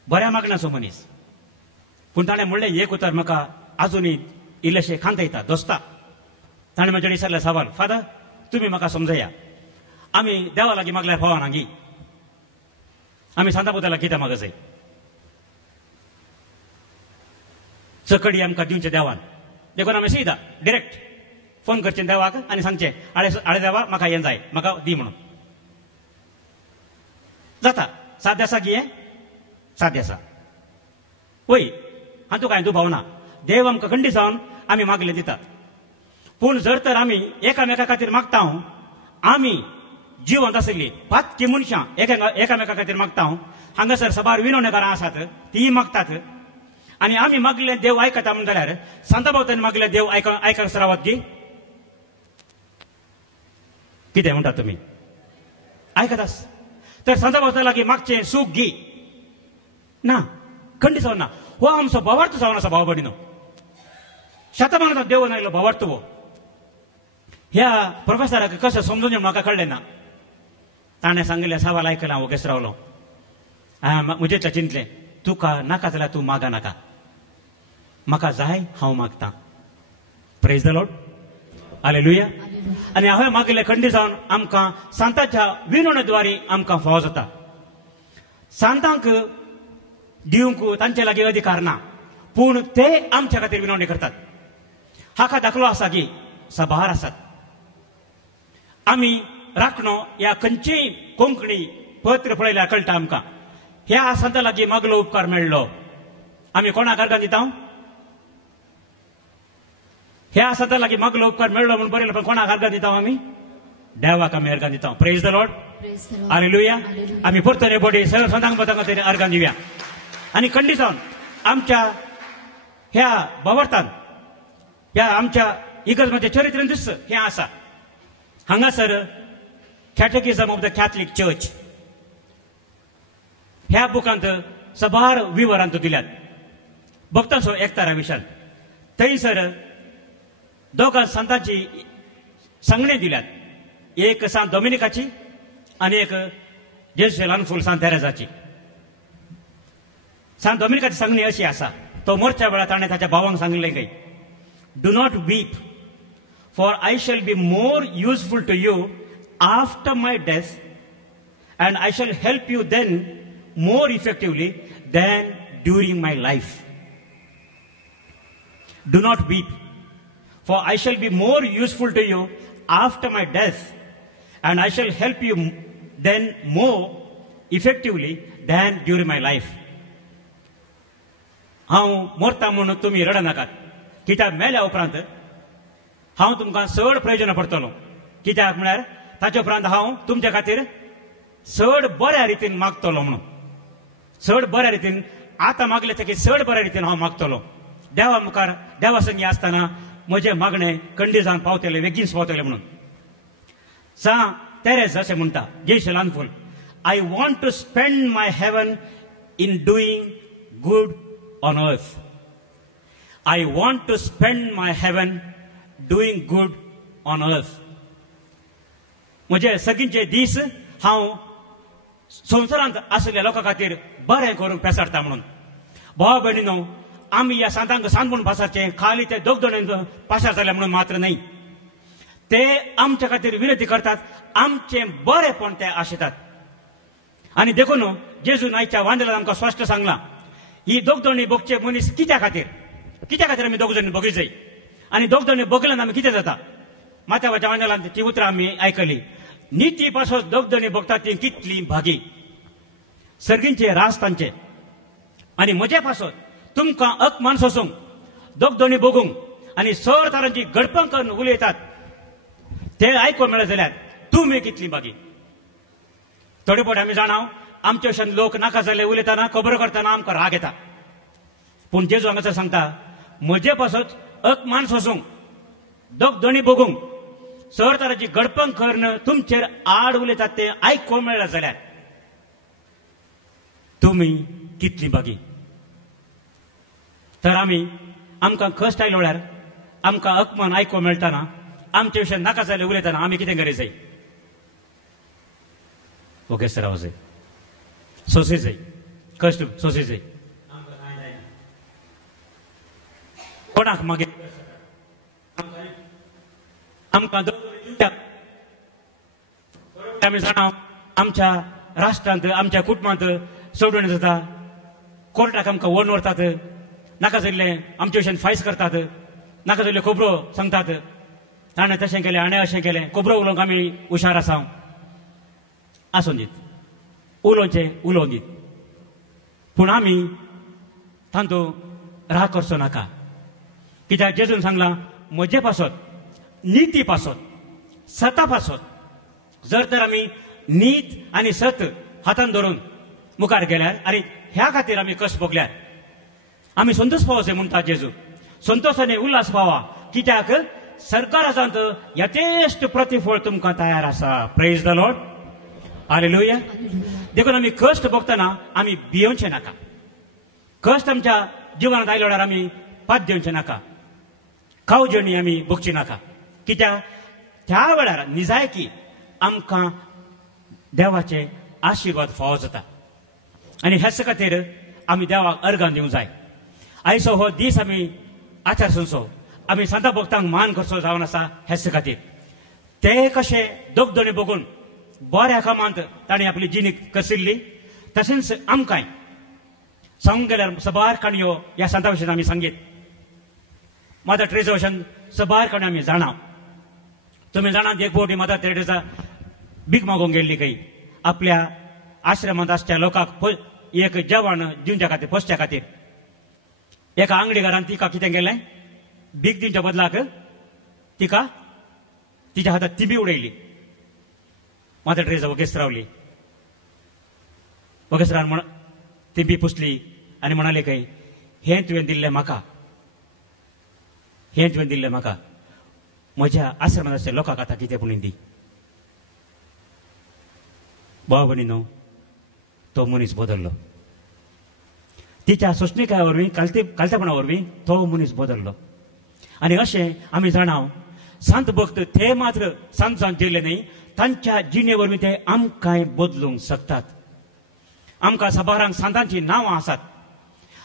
बऱ्या मागण्याचो मनीस. पूण ताणें म्हणलें एक उतर म्हाका आजुनूय इल्लेशें खांत येता, दोस्ता. ताणें म्हजे विचारले सवाल, फादर तुमी म्हाका समजया, आम्ही देवा लागी मागल्यार फावना गी आम्ही सांता पोताला कित्याक मागस सकडी आमकां दिवचे देवान देखून आमी सीदा डिरेक्ट फोन करचे देवाक आनी सांगचे आळे देवा म्हाका हें जाय म्हाका दी म्हणून जाता साध्य आसा की हें साध्य आसा वय हातूंत कांय दुबाव ना देव आमकां खंडी जावन आमी मागले दिता पूण जर तर आमी एकामेका खातीर मागता आमी जिवंत आशिल्ली पातकी मनशां एकामेका खातीर मागता हांगासर सभार विनवणेकारां आसात तीं मागतात आनी आमी मागले देव आयकता म्हण जाल्यार सांता बावतांनी मागले देव आयकस रावत की कितें म्हणटात तुमी आयकतास तर सांता बावता लागीं मागचें सूख गी ना खंडी जावन ना हो आमचो भावार्थ जावन आसा भाव भयणीनो शतमानाचो देव आयलो भावार्थ हो ह्या प्रोफेसराक कशें समजून म्हाका कळ्ळें ना ताणें सांगलें सवाल आयकलां हांव ओगेच रावलो म्हजें चिंतलें तुका नाका जाल्यार तूं मागा नाका म्हाका जाय हांव मागतां प्रेज द लॉर्ड हालेलुया आनी हांवें मागलें खंडी जावन आमकां सांताच्या विनवणेद्वारे आमकां फाव जाता सांतांक दिवंक तांचे लागीं अधिकार ना पूण ते आमच्या खातीर विनवणी करतात हाका दाखलो आसा की सभार आसात आमी राखणो ह्या खंयचेय कोंकणी पत्र पळयल्यार कळटा आमकां ह्या संता लागीं मागलो उपकार मेळ्ळो आमी कोणाक अर्गां दिता ह्या संता लागीं मागलो उपकार मेळ्ळो म्हणून बरयलो पण कोणाक अर्गां दिता आमी देवाक आमी अर्गां दिता प्रेज द लॉर्ड हालेलुया आमी परतोने बॉडी सगळ्या संतांक खातीर अर्गां दिवया आनी खंडी जावन आमच्या ह्या भावार्थान ह्या आमच्या इगर्जमध्ये चरित्र दिस हें आसा हांगासर कॅटेकिझम ऑफ द कॅथलीक चर्च ह्या बुकांत सबार विवरांत दिल्यात भक्तांचो एकतारा विशाल थंयसर दोगां संतांची सांगणे दिल्यात एक सांत डॉमिनिकाची आनी एक जेजुचे ल्हान फूल सांत तेरेजाची सांत डॉमिनिकाची सांगणी अशी आसा तो मोरच्या वेळार ताणें ताच्या भावांक सांगलें काय do not weep for I shall be more useful to you after my death and I shall help you then more effectively than during my life. Do not weep, for I shall be more useful to you after my death, and I shall help you then more effectively than during my life. हांव मोरता म्हणून तुमी रड नाकात कित्याक मेल्या उपरांत हांव तुमकां चड प्रयोजना पडटलो कित्याक म्हळ्यार ताचे उपरांत हांव तुमच्या खातीर चड बऱ्या रितीन मागतलो म्हणून चड बऱ्या रितीन आतां मागले तेकी चड बऱ्या रितीन हांव मागतलो देवा मुखार देवा संगी आसतना म्हजें मागणें खंडी जावन पावतलें बेगीन पावतलें म्हणून सांत तेरेज अशें म्हणटा जेश ल्हान फूल I want to spend my heaven in doing good on earth I want to spend my heaven doing good on earth म्हजे सगळींचे दीस हांव संवसारांत आशिल्ल्या लोकां खातीर बरें करूंक पेसाडटा म्हणून भाव भयणीनो आमी ह्या सांतांक सांत म्हणून पासारचे खाली ते दोग जाणांक पाशार जाले म्हणून मात्र न्ही ते आमच्या खातीर विनंती करतात आमचें बरेंपण ते आशेतात आनी देखून जेजून आयच्या वांदेलांत आमकां स्पश्ट सांगलां ही दोग जाणी बगचे मनीस कित्या खातीर आमी दोग जाणी बगली जाय आनी दोग जाणी बगल्यान आमी कितें जाता माथ्यावाच्या वांदेलांत ती उतरां आमी आयकली नीती पासत दोग जाणी बगतात ती कितली भागी सर्गींचे रास तांचे आनी म्हजे पासत तुमकां अकमान सोसूंक दोग जाणी बगूंक आनी सर तारांची गडपण करून उलयतात ते आयकूंक मेळत जाल्यार तुमी कितली भागी थोडे फावटी आमी जाणाव आमचे भशेन लोक नाका जाल्ले उलयतना खबर करतना आमकां राग येता पूण जेजू हांगासर सांगता म्हजे पासत अकमान सोसूंक दोग जाणी बगूंक सर तराची गडपण करून तुमचेर आड उलयतात ते आयकूंक मेळत जाल्यार तुमी कितली भागी तर आमकां कश्ट आयलो वेळार आमकां अकमान आयकूंक मेळटना आमचे विशय नाका जाल्ले उलयतना आमी कितें करूंक जाय ओके सर राव जाय सोंसे जाय कश्ट सोंसे जाय कोणाक मागीर आमकां आमी जाणा आमच्या राष्ट्रांत आमच्या कुटुंबांत सोडून जाता कोर्टाक आमकां व्हरून व्हरतात नाका जाल्ले आमचे भशेन फायस करतात नाका जाल्ल्यो खबरो सांगतात ताणें तशें केलें हाणें अशें केलें खबरो उलोवंक आमी हुशार आसा आसूं दीत उलोवंक दीत पूण आमी तांतूं राग करचो नाका कित्याक जेजून सांगलां म्हजे पासत निती पासत सता पासत जर तर आमी नीत आनी सत हातान धरून मुखार गेल्यार आनी ह्या खातीर आमी कश्ट भोगल्यार आमी संतोष पावचे म्हणटा जेजू संतोष आनी उल्हास पावा कित्याक सरकारांत यथेश्ट प्रतिफळ तुमकां तयार आसा प्रेज द लॉर्ड हालेलुया देखून आमी कश्ट भोगतना आमी भियोवचें नाका कश्ट आमच्या जिवनांत आयल्या वेळार आमी पात देवचें नाका खावजणी आमी भोगची नाका कित्याक त्या वेळार निजायकी आमकां देवाचे आशिर्वाद फावो जाता आनी हेच खातीर आमी देवाक अर्गां दिवंक जाय आयचो हो दीस आमी आचार संवचो आमी सांता भक्तांक मान करचो जावन आसा हेच खातीर ते कशे दोग दोनी बघून बऱ्या कामांत ताणें आपली जिणीक कसिल्ली तशेंच आमकांय सांगूंक गेल्यार सबार काणयो ह्या सांता भशेन आमी सांगीत मदर ट्रेसा भशेन सबार काणयो आमी जाणा तुमी जाणात एक फावटी मदर ट्रेसा भीक मागोवंक गेल्ली खंय आपल्या आश्रमांत आसच्या लोकांक एक जेवण दिवच्या खातीर पोसच्या खातीर एका अंगडीकारान तिका कितें केलें भीक दिवच्या बदलाक तिका तिच्या हातांत तिबी उडयली मदर ट्रेसा वगेस्त रावली वगेस्त्रान तिबी पुसली आनी म्हणाली खंय हें तुवें दिल्लें म्हाका म्हज्या आश्रमांत आसच्या लोकांक आतां कितें पुणून दी भाव भयणीनो तो मनीस बदल्लो तिच्या सोंसणिकाय वरवीं कालतेपणा वरवीं तो मनीस बदल्लो आनी अशें आमी जाणाव सांत भक्त ते मात्र सांत जावन जेल्ले न्ही तांच्या जिणे वरवीं ते आमकांय बदलूंक शकतात आमकां सबारांक सांतांची नांवां आसात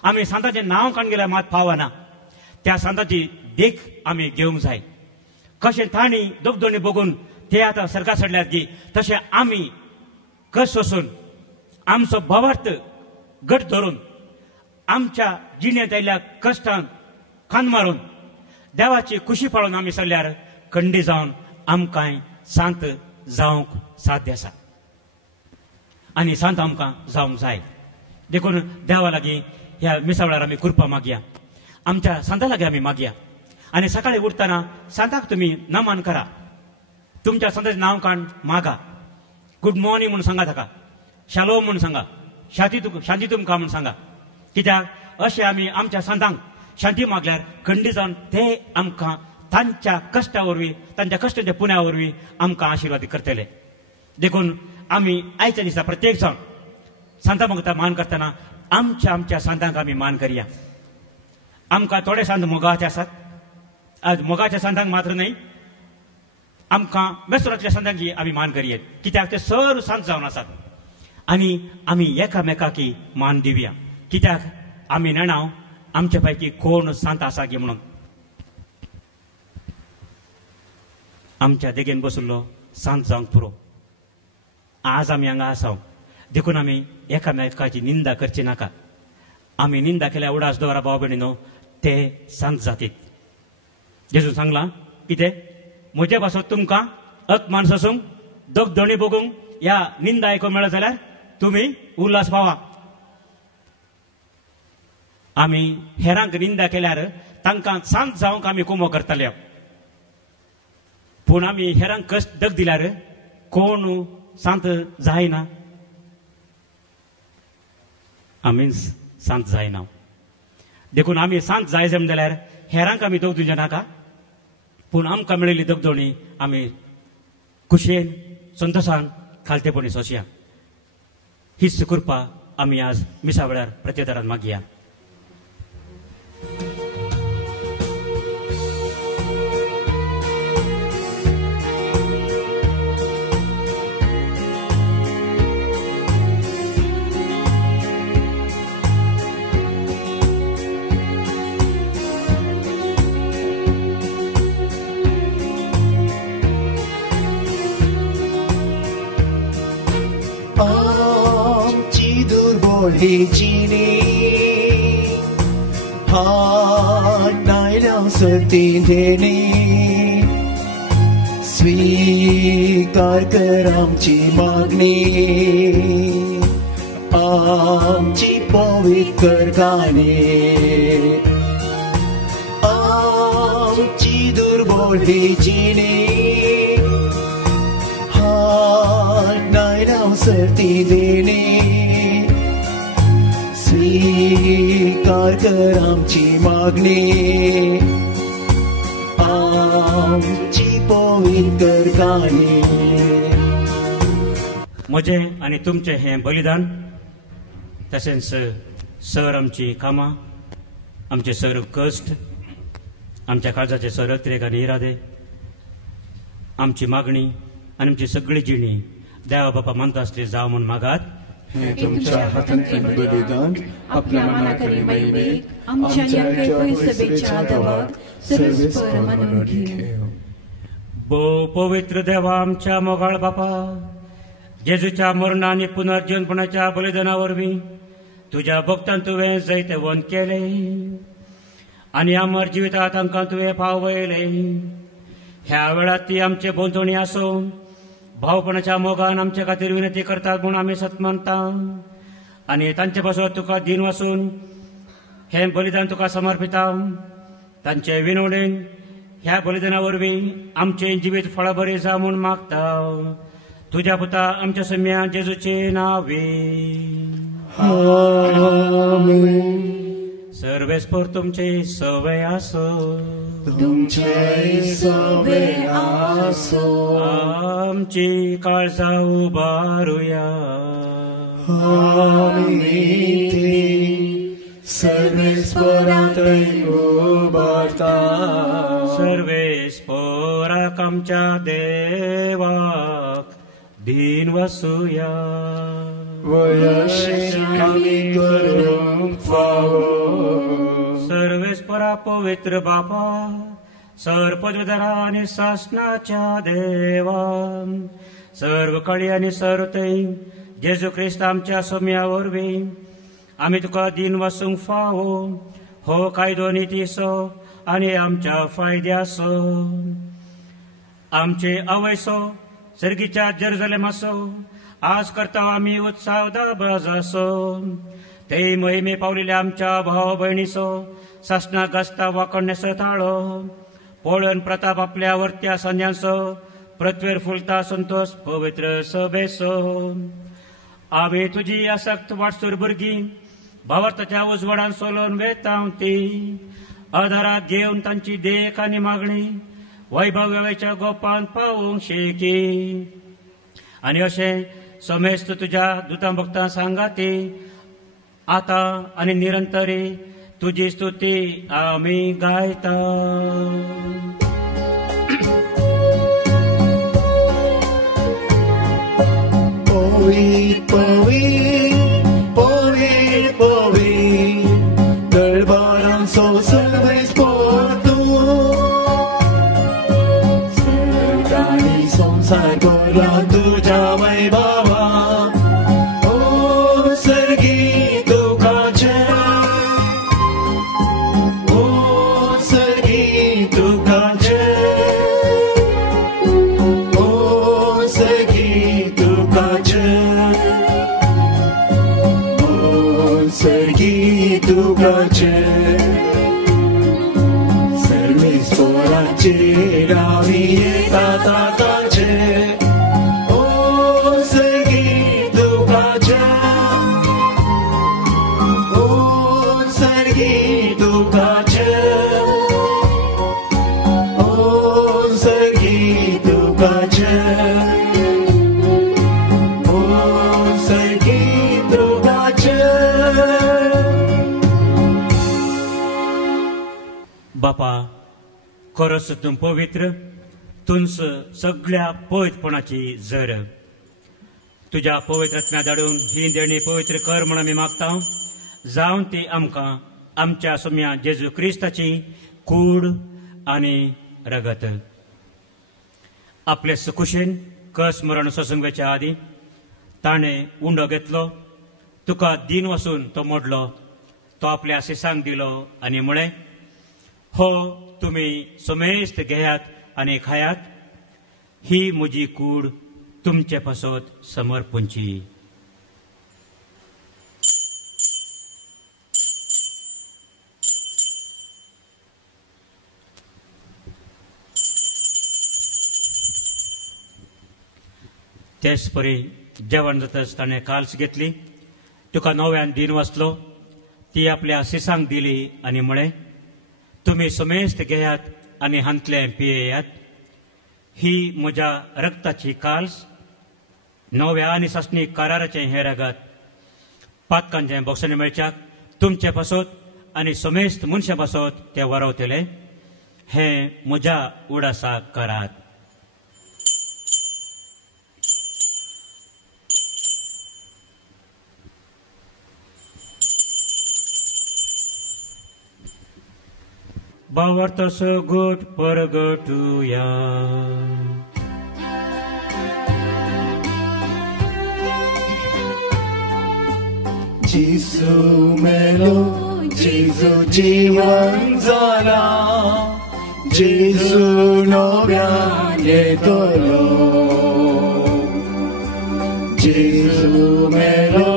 आमी सांतांचें नांव काण गेल्यार मात पावना त्या सांतांची देख आमी घेवंक जाय कशें तांणी दोग दोनी बघून ते आतां सरकार सडल्यात की तशें आमी कस वचून आमचो भावार्थ घट धरून आमच्या जिणेंत आयिल्ल्या कश्टांक खांद मारून देवाची खुशी पळोवन आमी सल्ल्यार खंडी जावन आमकांय सांत जावंक साध्य आसा आनी सांत आमकां जावंक जाय देखून देवा लागीं ह्या मिसा वेळार आमी कृपा मागया आमच्या सांता लागीं आमी मागया आनी सकाळीं उठतना सांताक तुमी नमन करा तुमच्या सांताचें नांव काण मागा गुड मॉर्निंग म्हणून सांगा ताका शालोम म्हणून सांगा शांती तुमकां म्हणून सांगा कित्याक अशें आमी आमच्या सांतांक शांती मागल्यार खंडी जावन ते आमकां तांच्या कश्टा वरवीं तांच्या कश्टाच्या पुण्या वरवीं आमकां आशिर्वाद करतले देखून आमी आयच्या दिसा प्रत्येक जावन सांता भक्तां मान करतना आमच्या सांतांक आमी मान करया आमकां थोडे सांत मोगाचे आसात आज मोगाच्या सांतांक मात्र न्हय आमकां मेस्तोरांतल्या सांतांकी आमी मान करयेत कित्याक ते सर्व सांत जावन आसात आनी आमी एकामेकाकी मान दिवया कित्याक आमी नेणाव आमचे पैकी कोण सांत आसा गे म्हणून आमच्या देगेन बसुल्लो सांत जावंक पुरो आज आमी हांगा आसा देखून आमी एकामेकाची निंदा करची नाका आमी निंदा केल्या उडास दवरा भाव भयणीनो ते सांत जातीत जेजून सांगलां कितें म्हजे पासत तुमकां अपमान सोसूंक दोग दोनी बघूंक ह्या निंदा आयकूंक मेळत जाल्यार तुमी उल्हास पावा आमी हेरांक निंदा केल्यार तांकां सांत जावंक आमी कुमो करतले पूण आमी हेरांक कश्ट दग दिल्यार कोण सांत जायना आमी सांत जायना देखून आमी सांत जाय जम जाल्यार हेरांक आमी दोग दिवचे नाका पूण आमकां मेळिल्ली दोगदोणी आमी खुशयेन संतोशान खालतेपणी सोंसया हीच कृपा आमी आज मिसा वेळार प्रत्येदारान मागया बोळे जिणे हात नायल्या सती देणे स्वीकार कर आमची मागणी आमची पवित्र गाणे आमची दुर्बोळे जिणे हात नायल्या सती देणे स्वीकार कर आमची मागणी आमची पवित्र गाणी म्हजे आणि तुमचे हे बलिदान तशेंच सर आमची कामां आमचे सर कश्ट आमच्या काळजाचे सर अत्रेक आनी इरादे आमची मागणी आनी आमची सगळी जिणी देवा बापा मानता आसली जावं म्हूण मागात हे तुमच्या हातांतले बलिदान आपल्या मनाकरी मैमेक आमच्या सभेच्या आदवाक सर्वेस्पर मानून घेव. पवित्र देवा आमच्या मोगाळ बापा जेजूच्या मरणा आनी पुनर्जीवनपणाच्या बलिदाना वरवीं तुज्या भक्तान तुवें जायते वंत केले आनी अमर जिवितात तांकां तुवें पावयले. ह्या वेळार ती आमचे बोंतोणी आसो भावपणाच्या मोगान आमचे खातीर विनंती करतात म्हूण आमी सत मानता आनी तांचे पासून तुका दिन वाचून हें बलिदान तुका समर्पिता. तांचे विनवणेन ह्या बलिदाना वरवीं आमचें जिवीत फळबरी जा म्हूण मागता तुज्या पुता आमच्या सम्या जेजूचे नांवे. सर्वेस्पर तुमचे सवय आसो तुमचे सवय आसो आमची काळजा उबारुया आमी सर्वेस्परांतले उबारता सर्वेस्पराक आमच्या देवाक दिन वासुया वयशें आमी करूंक फावो. सर्वेस्परा पवित्र बापा सर पदवीधरा आनी शासनाच्या देवा सर्व कळी आनी सर्वतय जेजू क्रिस्त आमच्या सोम्या वरवीं आमी तुका दिन वासूंक फावो हो कायदो नितीसो आनी आमच्या फायद्यासो. आमचे आवयसो सर्गीच्या जेरुसलेमासो आज करता आमी उत्साह बाजासो ते मोहिमे पावलेल्या आमच्या भाव भयणीचो शासना गस्ता वाकडण्याचो ताळो पळोवन प्रताप आपल्या वर्त्या संध्यांचो पृथ्वीर फुलता संतोष पवित्र सभेचो. आमी तुजी आसक्त वाटसूर भुरगीं भावार्थाच्या उजवाडान सोलोवन वेता ती आदाराक घेवन तांची देख आनी मागणी वैभव्याच्या गोपान पावोवंक शेकी आनी अशें समेस्त तुज्या दुतां भक्तां सांगाती आता आनी निरंतरी तुजी स्तुती आमी गायता. पवित्र पवित्र पवित्र पवित्र दरबारांचो सर्वेस्पर तूं सर्ग आनी संसार भरला तुज्या वैभवा ओ सर्गी तुकाचे ओ सर्गी तुकाचे ओ सर्गी तुकाचे ओ सर्गी तुकाचे सर्वेस्पराचेर आमी येता ताकाचे ओ सर्गी तुकाचे ओ सर्गी तुकाचे ओ सर्गी तुकाचे ओ सर्गी तुकाचे. बापा खरोच तूं पवित्र तुंच सगळ्या पवित्रपणाची जर तुज्या पवित्रत्म्या धाडून ही देणी पवित्र कर म्हूण आमी मागता जावन ती आमकां आमच्या सोम्या जेजू क्रिस्ताची कूड आनी रगत. आपले सुकुशेन कस मरण ससंगेच्या आदी ताणें उंडो घेतलो तुका दिन वसून तो मोडलो, तो आपल्या शिसांक दिलो आनी म्हळें, हो तुमी सोमेस्त घेयात आनी खायात, ही म्हजी कूड तुमचे पासत समर्पूंची. तेच परी जेवण जाताच ताणें काल्स घेतली, तुका नव्यान दिन वाचलो, ती आपल्या शिसांक दिली आनी म्हळें, तुमी सोमेस्त घेयात आनी हांतले पियेयात, ही म्हज्या रक्ताची काल्स, नव्या आनी सासणी कराराचें हें रगत, पातकांचें बक्षणे मेळच्याक तुमचे पासत आनी सोमेस्त मनशा पासत ते वरवतले, हें म्हज्या उडासाक करात. Bavartas good pargatuya. Jesu melo, Jesu jivan zala, Jesu novyan yetolo. Jesu melo,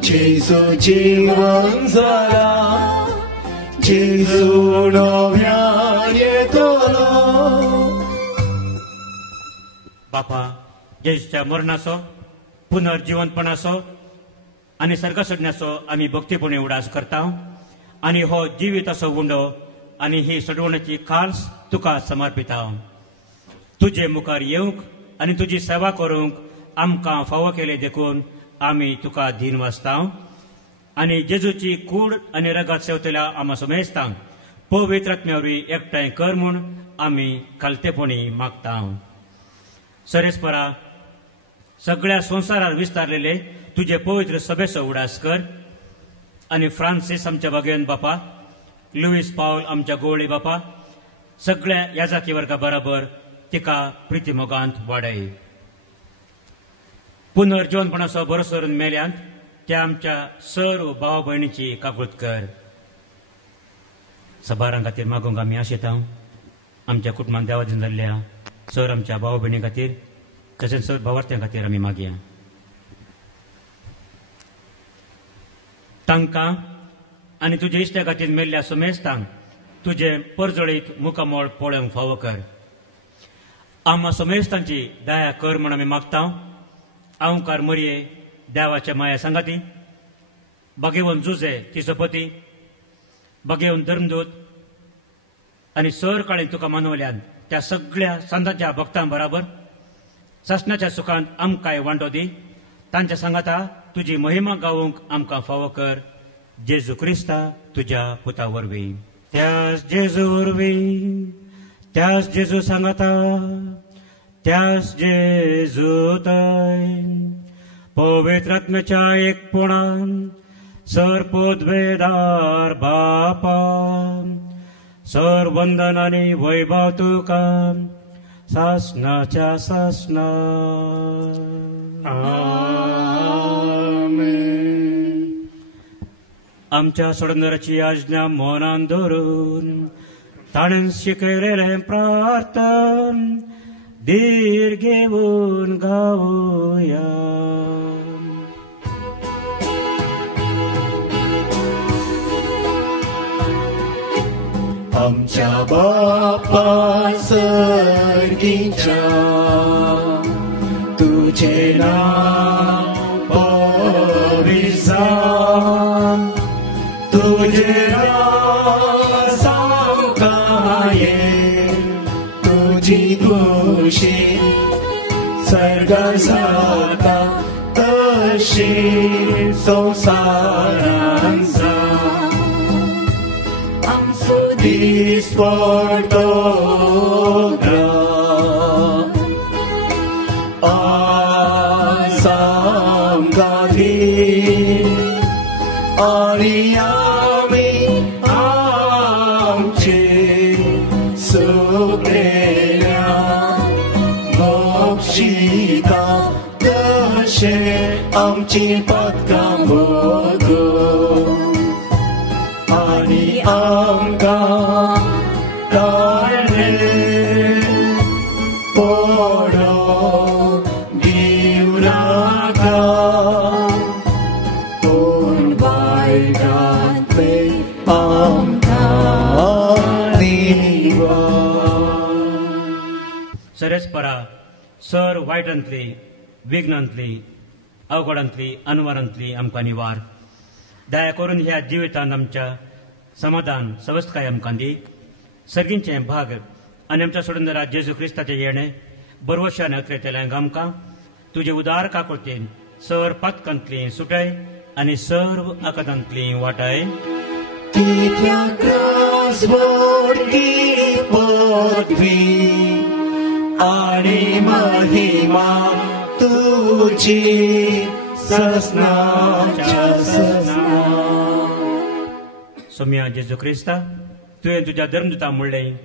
Jesu jivan zala, Jesu novyan yetolo. बापा, जेजूच्या मरणाचो, पुनर्जीवनपणाचो आनी सर्गा सोडण्याचो आमी भक्तीपणे उडास करता आनी हो जिवीत असो उंडो आनी ही सडवण्याची खास तुका समर्पिता. तुजे मुखार येवंक आनी तुजी सेवा करूंक आमकां फावो केले देखून आमी तुका धीन वाचता आनी जेजूची कूड आनी रगत सेवतल्या आमा समेस्तांक पवित्र आत्म्यावरी एकठांय कर म्हूण आमी खालतेपणी मागता. सरेस्परा, सगळ्या संवसारात विस्तारलेले तुझे पवित्र सभेचो उडास कर आनी फ्रांसीस आमच्या बागेन बापा, लुईस पावल आमच्या गोवळी बापा, सगळ्या याजाकी वर्गा बरोबर तिका प्रितीमोगांत वाडय. पुनर्जीवनपणाचो भरोसो करून मेल्यांत त्या आमच्या सर्व भाव भयणीची काकूळट कर. सबारां खातीर मागूंक आमी आशेता. आमच्या कुटुंबान देवादीन जाल्ल्या सर आमच्या भाव भयणी खातीर तशेंच सर भावार्थ्यां खातीर आमी मागया. तांकां आनी तुजे इश्ट्या खातीर मेल्ल्या समेस्तांक तुजे परजळीत मुखामोळ पळोवंक फावो कर. आम्हा समेस्तांची दया कर म्हूण आमी मागता. आवकार मरये देवाच्या माया सांगाती, बागेवन जुजे तिचो पती, बागेवन धर्मदूत आनी सर काळी तुका मानवल्यान त्या सगळ्या संतांच्या भक्तां बरोबर ससनाच्या सुखांत आमकांय वांटो दी. तांच्या सांगाता तुजी महिमा गावूंक आमकां फावो कर. जेजू क्रिस्ता तुज्या पुता वरवीं. त्याच जेजू वरवीं, त्याच जेजू सांगाता, त्याच जेजू थंय पवित्र आत्म्याच्या एकपणान सरपोदवेदार बापा, सर वंदन आनी वैभव तुका सासनाच्या सासना. आमच्या सोडणाऱ्याची आज्ञा मनान धरून ताणें शिकयलेलें प्रार्थन धीर घेवन गावया. आमच्या बापा सर्गीच्या तुझे नाम पवित्र, तुझे सावकाये तुझी खुशी सर्गा जाता तशी संसारांत जा. Disporto Asam Gadi Ariyami Amchi Sukrena Mokshita तशें आमची पदकां भोगून आनी आमकां ताळ्ळे पडो दिव नाका पूण वायटांतले आमकां दिवा. सरस्परा सर वायटांतली विघ्नांतली अवघडांतली अनवरांतली आमकां निवार. दया करून ह्या जिवितांत आमच्या समाधान सवस्थकाय आमकां दी. सर्गींचे भाग आनी आमच्या सोडूनदारा जेजू क्रिस्ताचे येणे बरवशान अक्रेतेल्यांक आमकां तुजे उदार काकुळतेन सर पदकांतली सुटाय आनी सर्व आकांतांतली वाटाय. कित्याक राजवटी पदवी आनी महिमा तुजी ससनाच्या ससना. सोम्या जेजू क्रिस्ता तुवें तुज्या धर्मदुतां म्हणलें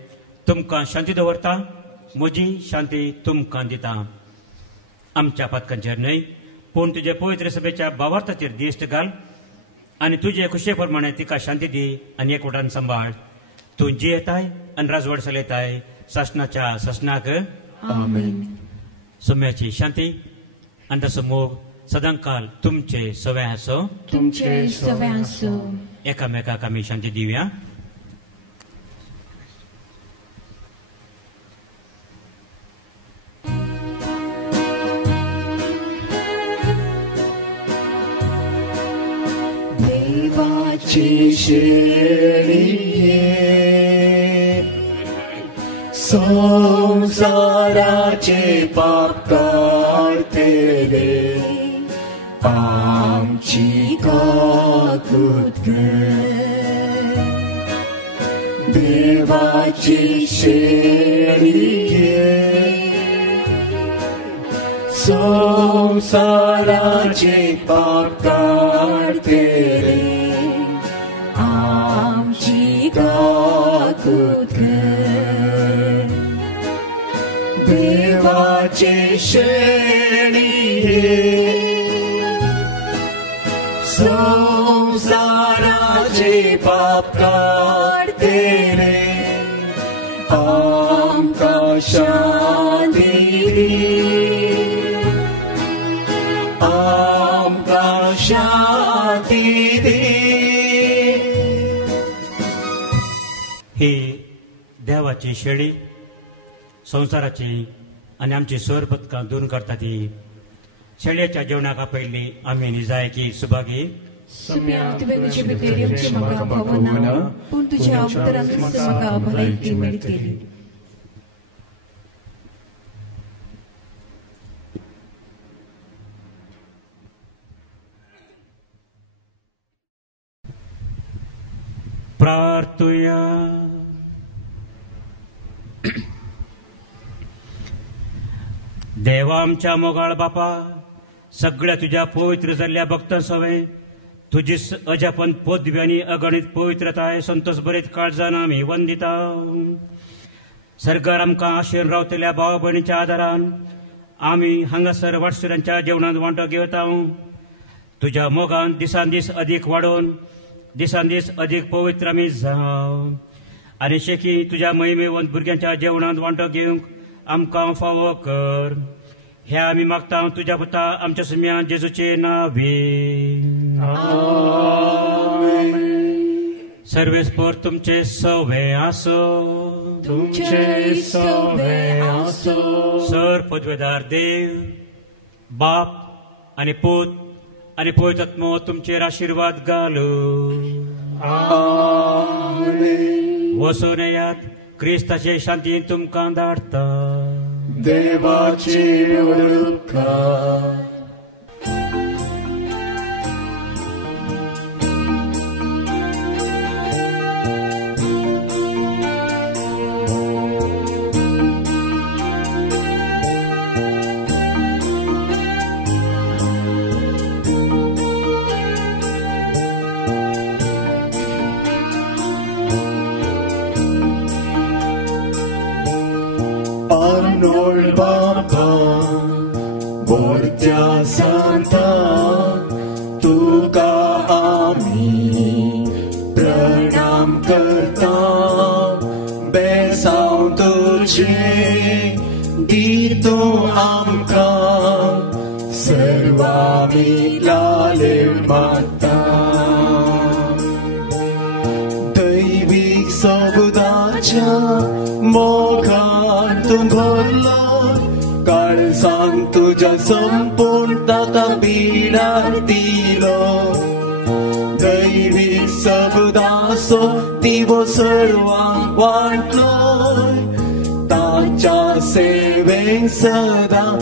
तुमकां शांती दवरता म्हजी शांती तुमकां दिता. आमच्या पदकांचेर न्हय पूण तुजे पवित्र सभेच्या भावार्थाचेर दिश्ट घाल आनी तुजे खुशे प्रमाणे तिका शांती दी आनी एकवटान सांबाळ. तूं जियेताय आनी राजवट चलयताय ससनाच्या ससनाक. आमेन. सोम्याची शांती आनी ताचो मोग सदांकाल तुमचे सवय आसो. तुमचे सवय आसो. एकामेकाक आमी शांती दिवया. देवाची शेळिये संसाराचे पाप काढतेले आमची काकूत कर. देवाची शेळिये संसाराचे पाप काढतेले आमची काकूत कर. देवाचे शेळिये संसाराचे पाप काढतेले आमकां शांती दी. आमकां शांती दी. ही देवाची शेळी संसाराची आनी आमची सर पदकां दूर करता ती शेळयेच्या जेवणाक आपयल्ली आमी निजायकी सुभागी. सम्या तुवें तुजे भितर येवचें म्हाका भावना पूण तुज्या उतरांतूच म्हाका भलायकी मेळटली. प्रार्थुया. देवा आमच्या मोगाळ बापा सगळ्या तुझ्या पवित्र जाल्ल्या भक्तां सवय तुजी अजापन पदवी आनी अगणित पवित्रताय संतोष बरीत काळजान आमी वंदिता. सरकार आमकां आशेन रावतल्या भावा भयणीच्या आदारान आमी हांगासर वाटसुऱ्यांच्या जेवणांत वांटो घेवता. तुज्या मोगान दिसान दीस अदीक वाडोवन दिसान दीस अदीक पवित्र आमी जावं आनी शेकी तुज्या महिमेवंत भुरग्यांच्या जेवणांत वांटो घेवंक आमकां फावो कर. हे आमी मागता तुज्या पुता आमच्या सुम्या जेजूचे नांवे. सर्वेस्पर तुमचे सवय आसो. तुमचे सवय आसो. सर पदवेदार देव बाप आनी पूत आनी पवित्रात्मो तुमचेर आशिर्वाद घालू. वसून येयात क्रिस्ताचे शांतीन तुमकां धाडटा. देवाची उपकार. Arnold Baba, परत्या सांता तुका आमी प्रणाम करता बेसांव तुझे दितो आमकां सर्वांनी लाले माता दैवीक सगुदाच्या मोगान तूं भरलो काळजांत तुज्या संपूर्ण ताका बिडार दिलो दैवीक सगुदाचो दिवो सर्वांक वाटलो ताच्या सेवेक सदां